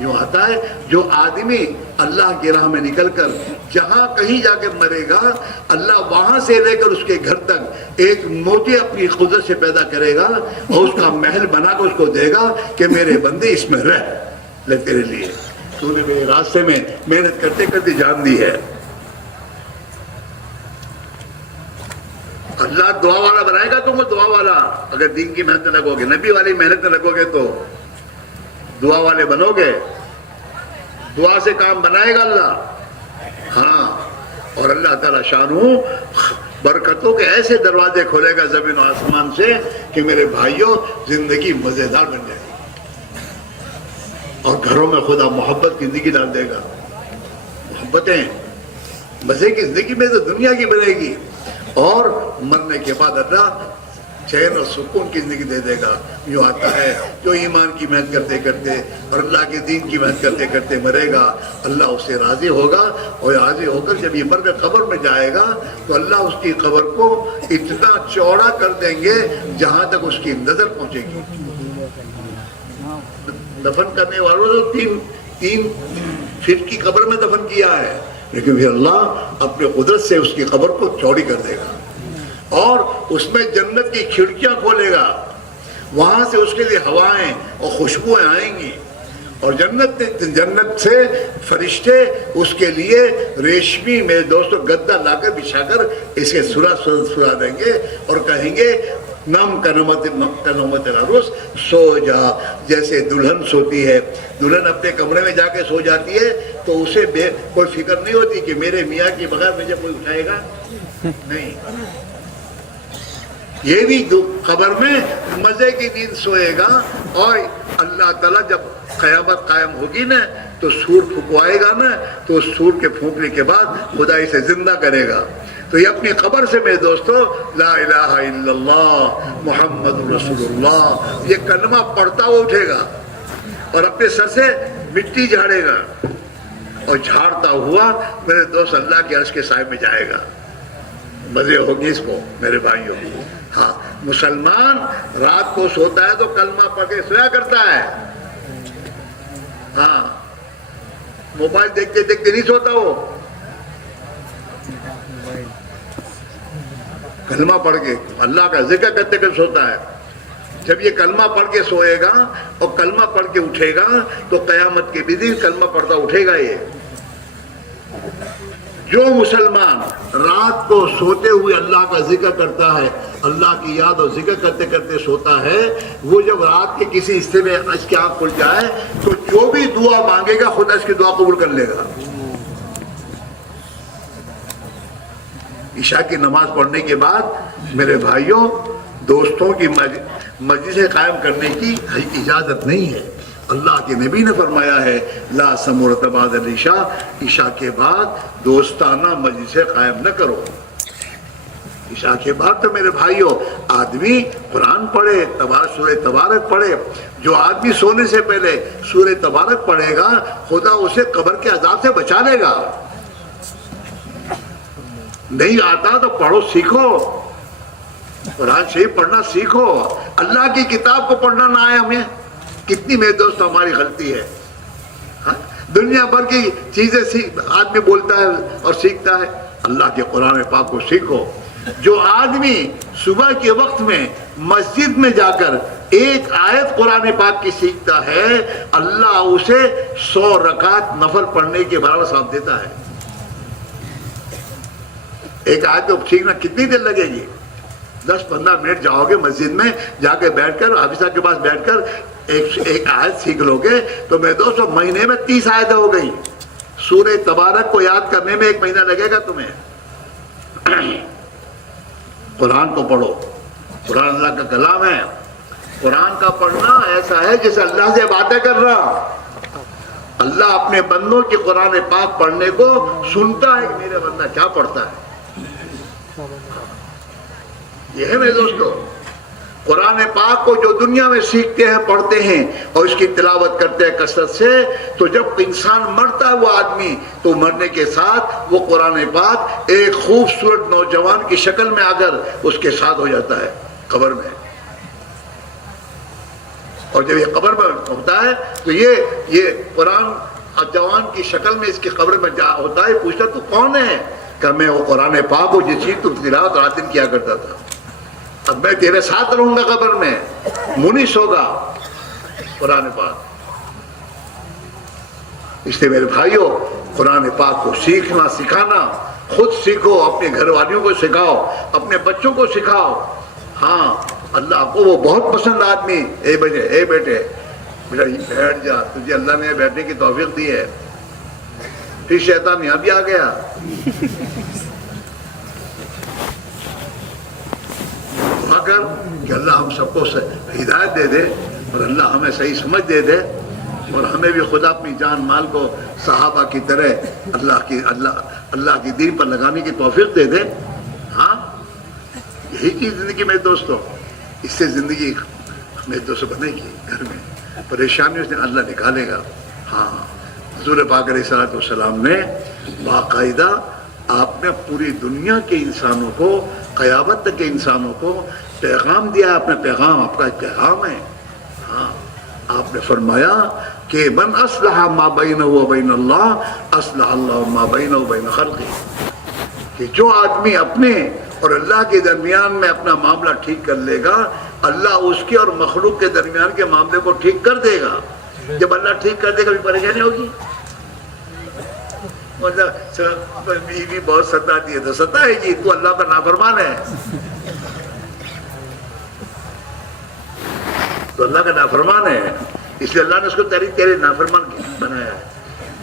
یوں آتا ہے جو آدمی اللہ کی راہ میں نکل کر جہاں کہیں جا کر مرے گا، اللہ وہاں سے لے کر اس کے گھر تک ایک موتی اپنی قدرت سے پیدا کرے گا اور اس کا محل بنا کر اس کو دے گا کہ میرے بندے اس میں رہ لے، تیرے لیے تو نے میرے راستے میں محنت کرتے کرتے جان دی ہے۔ اللہ دعا والا بنائے گا تم کو، دعا والا اگر دین کی محنت میں لگو گے، نبی والی محنت میں لگو گے تو دعا والے بنو گے، دعا سے کام بنائے گا اللہ۔ ہاں، اور اللہ تعالیٰ شانہ برکتوں کے ایسے دروازے کھولے گا زمین و آسمان سے کہ میرے بھائیوں زندگی مزیدار بن جائے گی اور گھروں میں خدا محبت کی زندگی ڈال دے گا۔ محبتیں مزے کی زندگی میں تو دنیا کی بنے گی اور مرنے کے بعد اللہ چین اور سکون کی زندگی دے دے گا۔ یوں آتا ہے جو ایمان کی محنت کرتے کرتے اور اللہ کے دین کی محنت کرتے کرتے مرے گا، اللہ اس سے راضی ہوگا اور راضی ہو کر جب یہ مر کر قبر میں جائے گا تو اللہ اس کی قبر کو اتنا چوڑا کر دیں گے جہاں تک اس کی نظر پہنچے گی۔ دفن کرنے والوں نے 3 فٹ کی قبر میں دفن کیا ہے، لیکن پھر اللہ اپنے قدرت سے اس کی قبر کو چوڑی کر دے گا اور اس میں جنت کی کھڑکیاں کھولے گا، وہاں سے اس کے لیے ہوائیں اور خوشبوئیں آئیں گی اور جنت سے فرشتے اس کے لیے ریشمی میرے دوستوں گدا لا کر بچھا کر اسے سلا دیں گے اور کہیں گے نم کنومت العروس، سو جا جیسے دلہن سوتی ہے. دلہن اپنے کمرے میں جا کے سو جاتی ہے تو اسے کوئی فکر نہیں ہوتی کہ میرے میاں کے بغیر مجھے کوئی اٹھائے گا نہیں. یہ بھی قبر میں مزے کی نیند سوئے گا. اور اللہ تعالیٰ جب قیامت قائم ہوگی نا تو سور پھکوائے گا نا، تو سور کے پھونکنے کے بعد خدا اسے زندہ کرے گا. تو یہ اپنی قبر سے میرے دوستو لا الہ الا اللہ محمد رسول اللہ یہ کلمہ پڑھتا ہوا اٹھے گا اور اپنے سر سے مٹی جھاڑے گا، اور جھاڑتا ہوا میرے دوست اللہ کے عرش کے سائے میں جائے گا. مزے ہوگی اس کو میرے بھائیوں. ہاں، مسلمان رات کو سوتا ہے تو کلمہ پڑھ کے سویا کرتا ہے. ہاں، موبائل دیکھتے دیکھتے نہیں سوتا، وہ کلمہ پڑھ کے اللہ کا ذکر کرتے کرتے سوتا ہے. جب یہ کلمہ پڑھ کے سوئے گا اور کلمہ پڑھ کے اٹھے گا تو قیامت کے بھی دن کلمہ پڑھتا اٹھے گا. یہ جو مسلمان رات کو سوتے ہوئے اللہ کا ذکر کرتا ہے، اللہ کی یاد اور ذکر کرتے کرتے سوتا ہے، وہ جب رات کے کسی حصے میں اس کی آنکھ کھل جائے تو جو بھی دعا مانگے گا خدا اس کی دعا قبول کر لے گا. عشاء کی نماز پڑھنے کے بعد میرے بھائیوں دوستوں کی مجلسیں قائم کرنے کی اجازت نہیں ہے. اللہ کے نبی نے فرمایا ہے لا سمورت بعد العشاء، عشاء کے بعد دوستانہ مجلسیں قائم نہ کرو. عشاء کے بعد تو میرے بھائیوں آدمی قرآن پڑھے، سورہ تبارک پڑھے. جو آدمی سونے سے پہلے سورہ تبارک پڑھے گا خدا اسے قبر کے عذاب سے بچا لے گا. نہیں آتا تو پڑھو، سیکھو، قرآن شریف پڑھنا سیکھو. اللہ کی کتاب کو پڑھنا نہ آئے ہمیں، کتنی میرے دوست ہماری غلطی ہے. دنیا بھر کی چیزیں آدمی بولتا ہے اور سیکھتا ہے. اللہ کے قرآن پاک کو سیکھو. جو آدمی صبح کے وقت میں مسجد میں جا کر ایک آیت قرآن پاک کی سیکھتا ہے اللہ اسے 100 رکعت نفل پڑھنے کے برابر ثواب دیتا ہے. ایک آیت کو سیکھنا کتنی دیر لگے گی؟ 10-15 منٹ جاؤ گے مسجد میں، جا کے بیٹھ کر حافظ صاحب کے پاس بیٹھ کر ایک آیت سیکھ لو گے تو میرے دوستو مہینے میں 30 آیتیں ہو گئی. سورہ تبارک کو یاد کرنے میں 1 مہینہ لگے گا تمہیں. قرآن کو پڑھو، قرآن اللہ کا کلام ہے. قرآن کا پڑھنا ایسا ہے جیسے اللہ سے باتیں کر رہا. اللہ اپنے بندوں کی قرآن پاک پڑھنے کو سنتا ہے کہ میرا بندہ کیا پڑھتا ہے. یہ ہے میرے دوستو قرآن پاک کو جو دنیا میں سیکھتے ہیں، پڑھتے ہیں اور اس کی تلاوت کرتے ہیں کثرت سے، تو جب انسان مرتا ہے وہ آدمی تو مرنے کے ساتھ وہ قرآن پاک ایک خوبصورت نوجوان کی شکل میں آ کر اس کے ساتھ ہو جاتا ہے قبر میں. اور جب یہ قبر میں ہوتا ہے تو یہ قرآن جوان کی شکل میں اس کی قبر میں جا ہوتا ہے. پوچھتا تو کون ہے؟ کہ میں وہ قرآن پاک ہوں جس چیز تو تلاوت رات دن کیا کرتا تھا. اب میں تیرے ساتھ رہوں گا قبر میں، منس ہوگا قرآن پاک. اس لیے میرے بھائیوں قرآن پاک کو سیکھنا سکھانا، خود سیکھو، اپنے گھر والیوں کو سکھاؤ، اپنے بچوں کو سکھاؤ. ہاں اللہ کو وہ بہت پسند آدمی. اے بیٹے بیٹا بیٹھ جا، تجھے اللہ نے بیٹھنے کی توفیق دی ہے. پھر شیطان یہاں بھی آ گیا. دعا کر کہ اللہ ہم سب کو ہدایت دے دے اور اللہ ہمیں صحیح سمجھ دے دے اور ہمیں بھی خدا اپنی جان مال کو صحابہ کی طرح اللہ کی دین پر لگانے کی توفیق دے دے. ہاں یہی چیز زندگی میں دوستوں، اس سے زندگی میرے دوستوں بنے گی. گھر میں پریشانی اس دن اللہ نکالے گا. ہاں حضور پاک علیہ الصلوۃ والسلام نے باقاعدہ آپ نے پوری دنیا کے انسانوں کو، قیامت تک کے انسانوں کو پیغام دیا. اپنا پیغام آپ کا ایک پیغام ہے. ہاں آپ نے فرمایا کہ من اصلح ما بینہ و بین اللہ اصلح اللہ ما بینہ و بین خلقہ، کہ جو آدمی اپنے اور اللہ کے درمیان میں اپنا معاملہ ٹھیک کر لے گا اللہ اس کے اور مخلوق کے درمیان کے معاملے کو ٹھیک کر دے گا. جب اللہ ٹھیک کر دے گا بھی پریشانی ہوگی. مطلب بیوی بہت ستاتی ہے تو ستائے گی، تو اللہ کا نافرمان ہے. تو اللہ کا نافرمان ہے، اس لیے اللہ نے اس کو تیرے نافرمان بنایا ہے.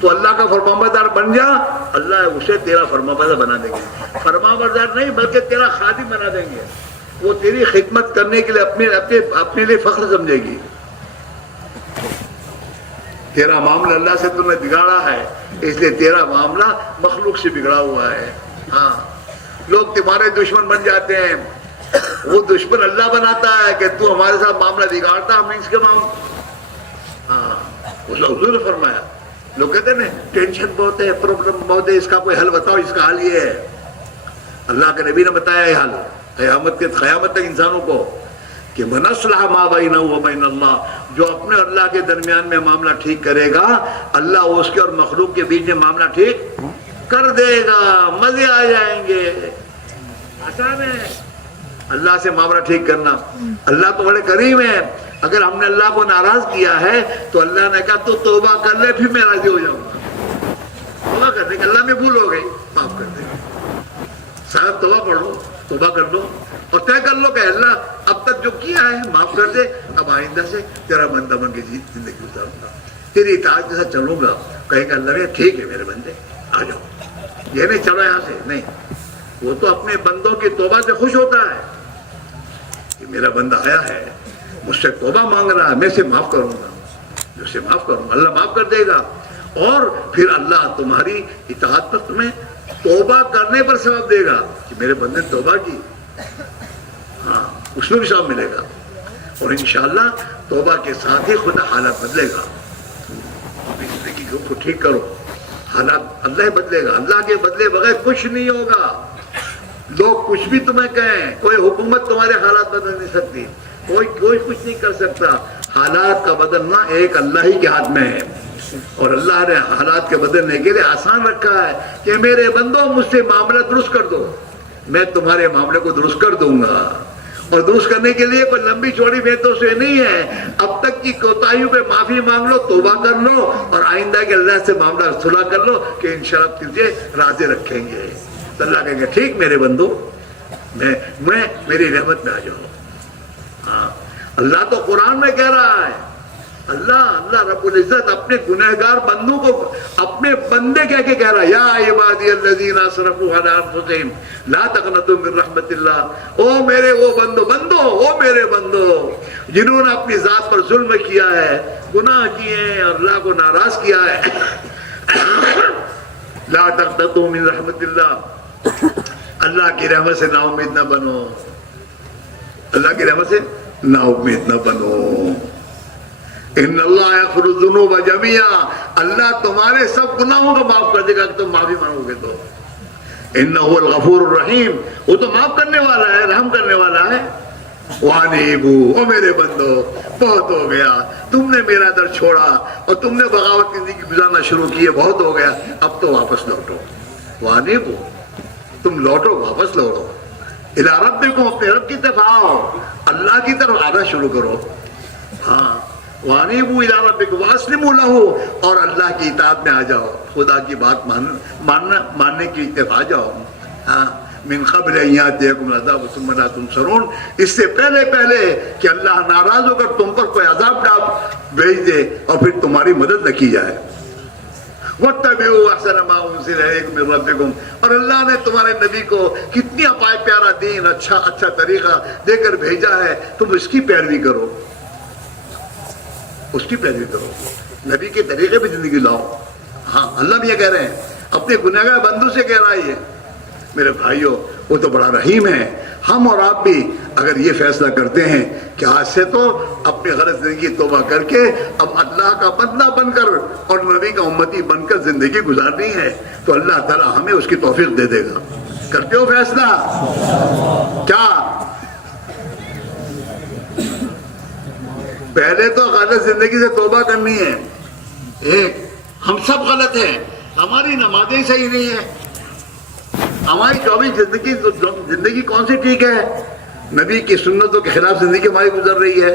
تو اللہ کا فرمانبردار بن جا، اللہ اسے تیرا فرمانبردار بنا دیں گے. فرمانبردار نہیں بلکہ تیرا خادم بنا دیں گے. وہ تیری خدمت کرنے کے لیے اپنے لیے فخر سمجھے گی. تیرا معاملہ اللہ سے تم نے بگاڑا ہے، اس لیے تیرا معاملہ مخلوق سے بگڑا ہوا ہے. ہاں، لوگ تمہارے دشمن بن جاتے ہیں، وہ دشمن اللہ بناتا ہے کہ تو ہمارے ساتھ معاملہ بگاڑتا، ہم اس کے معاملہ. ہاں، حضور نے فرمایا. لوگ کہتے ہیں نا ٹینشن بہت ہے، پرابلم بہت ہے، اس کا کوئی حل بتاؤ. اس کا حل یہ ہے، اللہ کے نبی نے بتایا یہ حل قیامت تک انسانوں کو کہ من اصلح ما بینہ و بین اللہ، جو اپنے اور اللہ کے درمیان میں معاملہ ٹھیک کرے گا، اللہ اس کے اور مخلوق کے بیچ میں معاملہ ٹھیک کر دے گا. مزے آ جائیں گے. آسان ہے اللہ سے معاملہ ٹھیک کرنا. اللہ تو بڑے کریم ہے. اگر ہم نے اللہ کو ناراض کیا ہے تو اللہ نے کہا تو توبہ کر لے، پھر میں راضی ہو جاؤں گا. توبہ کر دے کہ اللہ میں بھول ہو گئی، معاف کر دے. صاحب توبہ پڑھ لو، توبہ کر لو اور طے کر لو کہ اللہ اب تک جو کیا ہے معاف کر دے، اب آئندہ سے تیرا بندہ بن کے زندگی گزاروں گا، تیری اطاعت کے ساتھ چلوں گا. کہیں گے اللہ ٹھیک ہے میرے بندے آ جاؤ. یہ نہیں چلو یہاں سے، نہیں. وہ تو اپنے بندوں کی توبہ سے خوش ہوتا ہے کہ میرا بندہ آیا ہے، مجھ سے توبہ مانگ رہا ہے، میں اسے معاف کروں گا. جو اسے معاف کروں گا اللہ معاف کر دے گا. اور پھر اللہ تمہاری اطاعت پر تمہیں توبہ کرنے پر ثواب دے گا کہ میرے بندے نے توبہ کی. ہاں، اس میں بھی ثواب ملے گا. اور انشاءاللہ توبہ کے ساتھ ہی خدا حالات بدلے گا. اپنی زندگی کو ٹھیک کرو، حالات اللہ بدلے گا. اللہ کے بدلے بغیر کچھ نہیں ہوگا. لوگ کچھ بھی تمہیں کہیں، کوئی حکومت تمہارے حالات بدل نہیں سکتی، کوئی کچھ نہیں کر سکتا. حالات کا بدلنا ایک اللہ ہی کے ہاتھ میں ہے. اور اللہ نے حالات کے بدلنے کے لیے آسان رکھا ہے کہ میرے بندوں مجھ سے معاملہ درست کر دو، میں تمہارے معاملے کو درست کر دوں گا. اور درست کرنے کے لیے کوئی لمبی چوڑی باتوں سے نہیں ہے. اب تک کی کوتاہیوں پہ معافی مانگ لو، توبہ کر لو اور آئندہ کے اللہ سے معاملہ صلح کر لو کہ انشاءاللہ تجھے راضی رکھیں گے. تو اللہ کہیں گے ٹھیک میرے بندو، میں میری رحمت میں آ جاؤ. ہاں، اللہ تو قرآن میں کہہ رہا ہے، اللہ رب العزت اپنے گنہگار بندوں کو اپنے بندے کہہ کے کہہ رہا ہے، یا عبادی الذین اسرفوا علی انفسہم لا تقنطوا من رحمت اللہ. او میرے وہ بندو او میرے بندو جنہوں نے اپنی ذات پر ظلم کیا ہے، گناہ کیے ہیں اور اللہ کو ناراض کیا ہے، لا تقنطوا من رحمت اللہ، اللہ کی رحمت سے نا امید نہ بنو. اللہ کی رحمت سے نا امید نہ بنو. ان اللہ یغفر الذنوب جميعا، اللہ تمہارے سب گناہوں کو معاف کر دے گا کہ تم معافی مانگو گے تو. انہ الغفور الرحیم، وہ تو معاف کرنے والا ہے، رحم کرنے والا ہے. وانیبوا، او میرے بندو بہت ہو گیا، تم نے میرا در چھوڑا اور تم نے بغاوت کی زندگی گزارنا شروع کی ہے، بہت ہو گیا، اب تو واپس لوٹو. وانیبوا، تم لوٹو، واپس لوٹو. الی ربکم، اپنے رب کی طرف آؤ، اللہ کی طرف آنا شروع کرو. ہاں، وانیبوا الی ربکم واسلموا لہ، اور اللہ کی اطاعت میں آ جاؤ، خدا کی بات ماننے کی طرف آ جاؤ. ہاں، من قبل ان یاتیکم العذاب ثم لا تنصرون، اس سے پہلے کہ اللہ ناراض ہو کر تم پر کوئی عذاب بھیج دے اور پھر تمہاری مدد نہ کی جائے. واتبعوا احسن ما انزل الیکم من ربکم، اور اللہ نے تمہارے نبی کو کتنی پیارا دین، اچھا طریقہ دے کر بھیجا ہے، تم اس کی پیروی کرو، اس کی پیروی کرو، نبی کے طریقے پہ زندگی لاؤ. ہاں، اللہ بھی یہ کہہ رہے ہیں، اپنے گنہگار بندوں سے کہہ رہا ہے. میرے بھائیوں، وہ تو بڑا رحیم ہے. ہم اور آپ بھی اگر یہ فیصلہ کرتے ہیں کہ آج سے تو اپنی غلط زندگی توبہ کر کے اب اللہ کا بندہ بن کر اور نبی کا امتی بن کر زندگی گزارنی ہے، تو اللہ تعالیٰ ہمیں اس کی توفیق دے دے گا. کرتے ہو فیصلہ؟ کیا پہلے تو غلط زندگی سے توبہ کرنی ہے. ایک، ہم سب غلط ہیں، ہماری نمازیں صحیح نہیں ہیں، ہماری 24 زندگی کون سی ٹھیک ہے؟ نبی کی سنتوں کے خلاف زندگی ہماری گزر رہی ہے.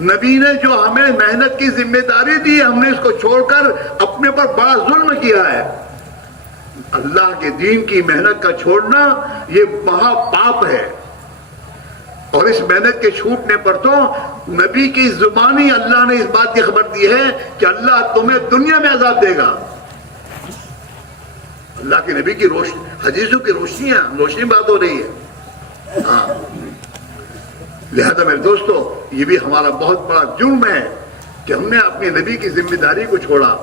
نبی نے جو ہمیں محنت کی ذمہ داری دی، ہم نے اس کو چھوڑ کر اپنے پر بڑا ظلم کیا ہے. اللہ کے دین کی محنت کا چھوڑنا یہ مہا پاپ ہے. اور اس محنت کے چھوٹنے پر تو نبی کی زبانی اللہ نے اس بات کی خبر دی ہے کہ اللہ تمہیں دنیا میں عذاب دے گا. اللہ کے نبی کی روشنی، حدیثوں کی روشنی بات ہو رہی ہے. ہاں، لہذا میرے دوستو، یہ بھی ہمارا بہت بڑا جرم ہے کہ ہم نے اپنے نبی کی ذمہ داری کو چھوڑا.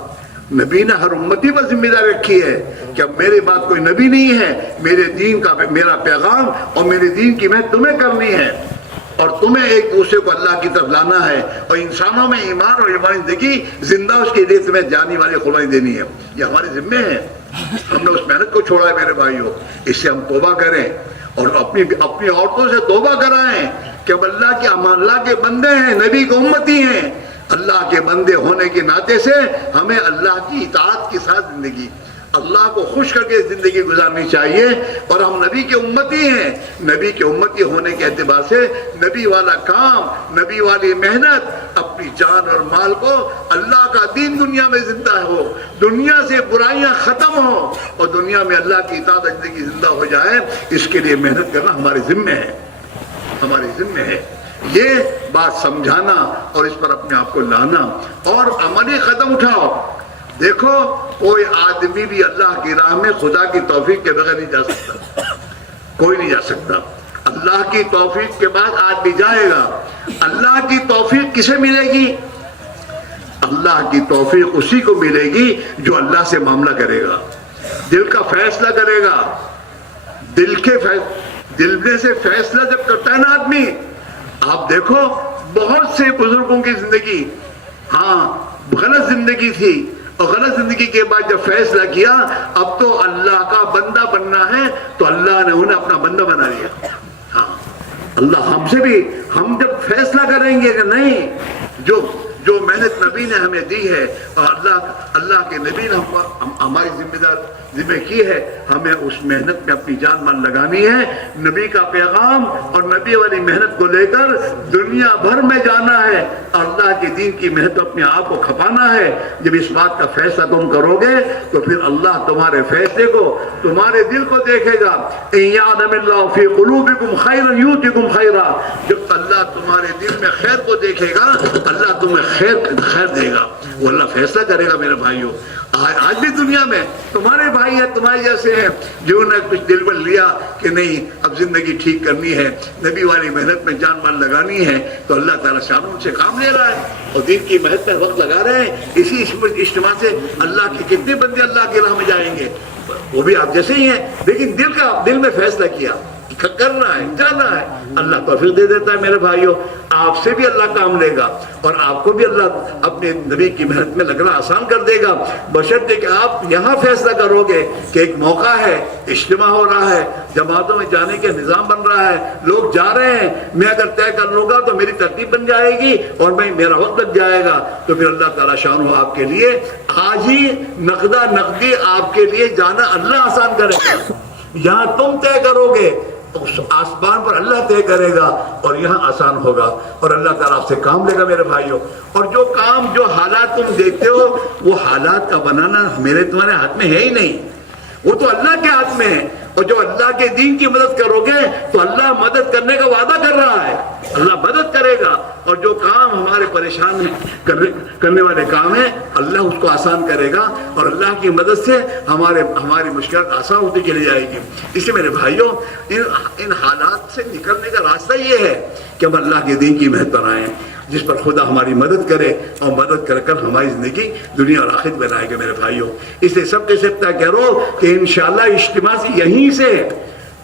نبی نے ہر امتی پر ذمہ داری رکھی ہے کہ اب میرے بعد کوئی نبی نہیں ہے، میرے دین کا میرا پیغام اور میرے دین کی محنت تمہیں کرنی ہے، اور تمہیں ایک دوسرے کو اللہ کی طرف لانا ہے، اور انسانوں میں ایمان اور ایمانی زندگی زندہ اس کے لیے تمہیں جانی والی قربانی دینی ہے. یہ ہمارے ذمے ہے. ہم نے اس محنت کو چھوڑا ہے میرے بھائیوں. اس سے ہم توبہ کریں اور اپنی عورتوں سے توبہ کرائیں کہ اب اللہ کے بندے ہیں، نبی کے امتی ہیں. اللہ کے بندے ہونے کے ناطے سے ہمیں اللہ کی اطاعت کے ساتھ زندگی، اللہ کو خوش کر کے زندگی گزارنی چاہیے. اور ہم نبی کے امتی ہیں. نبی کے امتی ہونے کے اعتبار سے نبی والا کام، نبی والی محنت، اپنی جان اور مال کو اللہ کا دین دنیا میں زندہ ہو، دنیا سے برائیاں ختم ہو اور دنیا میں اللہ کی اطاعت زندگی زندہ ہو جائے، اس کے لیے محنت کرنا ہمارے ذمہ ہے. ہمارے ذمہ ہے یہ بات سمجھانا اور اس پر اپنے آپ کو لانا اور عملی قدم اٹھاؤ. دیکھو، کوئی آدمی بھی اللہ کی راہ میں خدا کی توفیق کے بغیر نہیں جا سکتا. کوئی نہیں جا سکتا. اللہ کی توفیق کے بعد آدمی جائے گا. اللہ کی توفیق کسے ملے گی؟ اللہ کی توفیق اسی کو ملے گی جو اللہ سے معاملہ کرے گا، دل کا فیصلہ کرے گا. دل میں سے فیصلہ جب کرتا ہے نا آدمی، آپ دیکھو بہت سے بزرگوں کی زندگی، ہاں غلط زندگی تھی، اور غلط زندگی کے بعد جب فیصلہ کیا اب تو اللہ کا بندہ بننا ہے تو اللہ نے انہیں اپنا بندہ بنا لیا. ہاں، اللہ ہم سے بھی، ہم جب فیصلہ کریں گے کہ نہیں، جو محنت نبی نے ہمیں دی ہے اور اللہ کے نبی نے ہماری ذمہ کی ہے، ہمیں اس محنت میں اپنی جان مان لگانی ہے. نبی کا پیغام اور نبی والی محنت کو لے کر دنیا بھر میں جانا ہے. اللہ کے دین کی محنت اپنے آپ کو کھپانا ہے. جب اس بات کا فیصلہ تم کرو گے تو پھر اللہ تمہارے فیصلے کو، تمہارے دل کو دیکھے گا. ان یعلم اللہ فی قلوبکم خیرا یؤتکم خیرا. جب اللہ تمہارے دل میں خیر کو دیکھے گا، اللہ تمہیں خیر دے گا. وہ اللہ فیصلہ کرے گا. میرے بھائیوں، آج بھی دنیا میں تمہارے بھائی ہیں، تمہارے جیسے ہیں، جنہوں نے کچھ دل میں لیا کہ نہیں اب زندگی ٹھیک کرنی ہے، نبی والی محنت میں جان مال لگانی ہے، تو اللہ تعالیٰ شان ان سے کام لے رہا ہے اور دین کی محنت میں وقت لگا رہے ہیں. اسی اجتماع سے اللہ کے کتنے بندے اللہ کی راہ میں جائیں گے، وہ بھی آپ جیسے ہی ہیں، لیکن دل میں فیصلہ کیا کرنا ہے، جانا ہے. اللہ توفیق دے دیتا ہے. میرے بھائیوں، آپ سے بھی اللہ کام لے گا اور آپ کو بھی اللہ اپنے نبی کی محنت میں لگنا آسان کر دے گا، بشرطے کہ آپ یہاں فیصلہ کرو گے کہ ایک موقع ہے، اجتماع ہو رہا ہے، جماعتوں میں جانے کے نظام بن رہا ہے، لوگ جا رہے ہیں، میں اگر طے کر لوں گا تو میری ترتیب بن جائے گی اور میرا وقت لگ جائے گا، تو پھر اللہ تعالیٰ شان ہو آپ کے لیے آج ہی نقدی آپ کے لیے جانا اللہ آسان کرے گا. یہاں تم طے کرو گے، اس آسمان پر اللہ طے کرے گا اور یہاں آسان ہوگا اور اللہ تعالیٰ آپ سے کام لے گا. میرے بھائیوں، اور جو حالات تم دیکھتے ہو وہ حالات کا بنانا میرے تمہارے ہاتھ میں ہے ہی نہیں، وہ تو اللہ کے ہاتھ میں ہے. اور جو اللہ کے دین کی مدد کرو گے تو اللہ مدد کرنے کا وعدہ کر رہا ہے، اللہ مدد کرے گا. اور جو کام ہمارے پریشان کرنے والے کام ہیں، اللہ اس کو آسان کرے گا اور اللہ کی مدد سے ہماری مشکلات آسان ہوتی چلی جائے گی. اس لیے میرے بھائیوں، ان حالات سے نکلنے کا راستہ یہ ہے کہ ہم اللہ کے دین کی محنت پر آئیں، جس پر خدا ہماری مدد کرے اور مدد کر کر ہماری زندگی دنیا اور آخرت بنائے گا. میرے بھائیوں، اس لیے سب کے سب طے کرو کہ انشاءاللہ اجتماع سے یہیں سے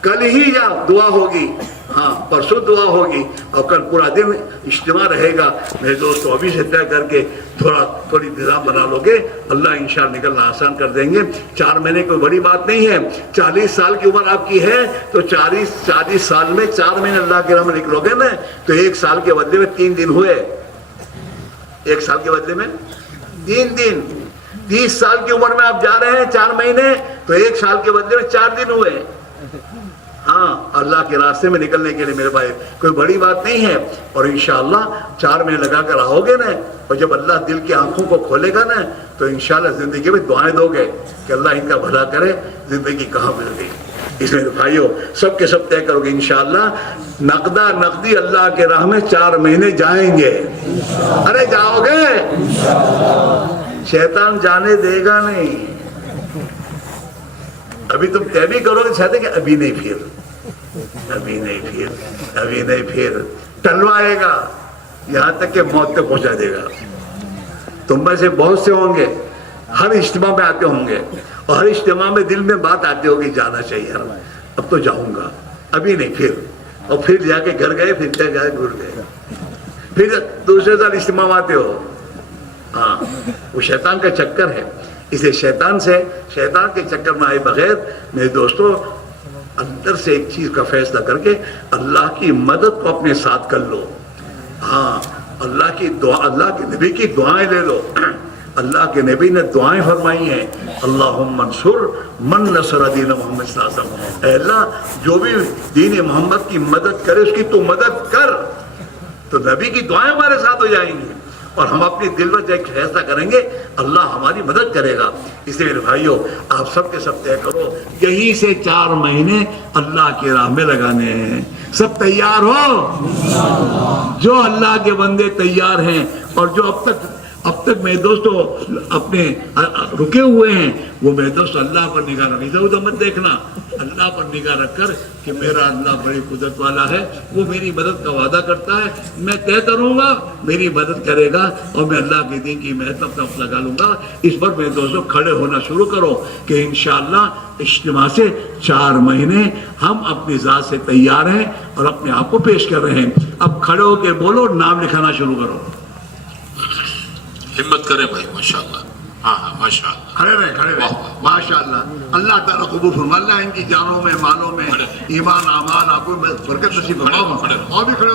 کل ہی یا دعا ہوگی، ہاں پرسوں دعا ہوگی اور کل پورا دن اجتماع رہے گا. میرے دوستوں، ابھی سے طے کر کے تھوڑی نظام بنا لو گے، اللہ انشاءاللہ نکلنا آسان کر دیں گے. 4 مہینے کوئی بڑی بات نہیں ہے. 40 سال کی عمر آپ کی ہے تو 40 سال میں 4 مہینے اللہ کے راہ میں نکلو گے نا، تو 1 سال کے بدلے میں 3 دن ہوئے. 1 سال کے بدلے میں 3 دن. 30 سال کی عمر میں آپ جا رہے ہیں 4 مہینے، تو 1 سال کے بدلے میں 4 دن ہوئے. ہاں، اللہ کے راستے میں نکلنے کے لیے میرے بھائی کوئی بڑی بات نہیں ہے. اور انشاءاللہ 4 مہینے لگا کر آؤ گے نا، اور جب اللہ دل کی آنکھوں کو کھولے گا نا تو انشاءاللہ زندگی میں دعائیں دو گے کہ اللہ ان کا بھلا کرے. زندگی کہاں مل گئی. اس میں بھائیو سب کے سب طے کرو گے انشاءاللہ نقدہ نقدی اللہ کے راہ میں 4 مہینے جائیں گے. ارے جاؤ گے؟ شیطان جانے دے گا نہیں. ابھی تم طے بھی کرو گے چاہتے کہ ابھی نہیں پھر ٹلوائے گا یہاں تک کہ موت تک پہنچا دے گا. تم میں سے بہت سے ہوں گے ہر اجتماع میں آتے ہوں گے اور ہر اجتماع میں دل میں بات آتی ہوگی جانا چاہیے اب تو جاؤں گا ابھی نہیں پھر. اور پھر جا کے گھر گئے پھر کیا گئے گر گئے پھر دوسرے سال اجتماع میں آتے ہو. ہاں وہ شیطان کا چکر ہے. اس لیے شیطان کے چکر میں آئے بغیر میرے دوستو اندر سے ایک چیز کا فیصلہ کر کے اللہ کی مدد کو اپنے ساتھ کر لو. ہاں اللہ کی دعا اللہ کے نبی کی دعائیں لے لو. اللہ کے نبی نے دعائیں فرمائی ہیں اللہم انصر من نصر دین محمد صلی اللہ علیہ وسلم. اے اللہ جو بھی دین محمد کی مدد کرے اس کی تو مدد کر. تو نبی کی دعائیں ہمارے ساتھ ہو جائیں گی اور ہم اپنی دل میں ایک فیصلہ کریں گے اللہ ہماری مدد کرے گا. اس لیے میرے بھائیو آپ سب کے سب طے کرو یہیں سے 4 مہینے اللہ کی راہ میں لگانے ہیں. سب تیار ہو؟ جو اللہ کے بندے تیار ہیں اور جو اب تک میرے دوستو اپنے رکے ہوئے ہیں وہ میرے دوست اللہ پر نگاہ رکھ. ادھر ادھر مت دیکھنا. اللہ پر نگاہ رکھ کر کہ میرا اللہ بڑی قدرت والا ہے وہ میری مدد کا وعدہ کرتا ہے. میں طے کروں گا میری مدد کرے گا اور میں اللہ کے دین کی محنت اپنا لگا لوں گا. اس پر میرے دوستوں کھڑے ہونا شروع کرو کہ انشاءاللہ اجتماع سے 4 مہینے ہم اپنی ذات سے تیار ہیں اور اپنے آپ کو پیش کر رہے ہیں. اب کھڑے ہو کے بولو نام لکھانا شروع کرو. ہمت کرے بھائی ماشاءاللہ. ہاں ماشاءاللہ کھڑے رہے ماشاءاللہ. اللہ تعالیٰ قبول فرما. اللہ ان کی جانوں میں مالوں میں ایمان اعمال آپ کو برکت نصیب فرمائے. اور بھی کھڑے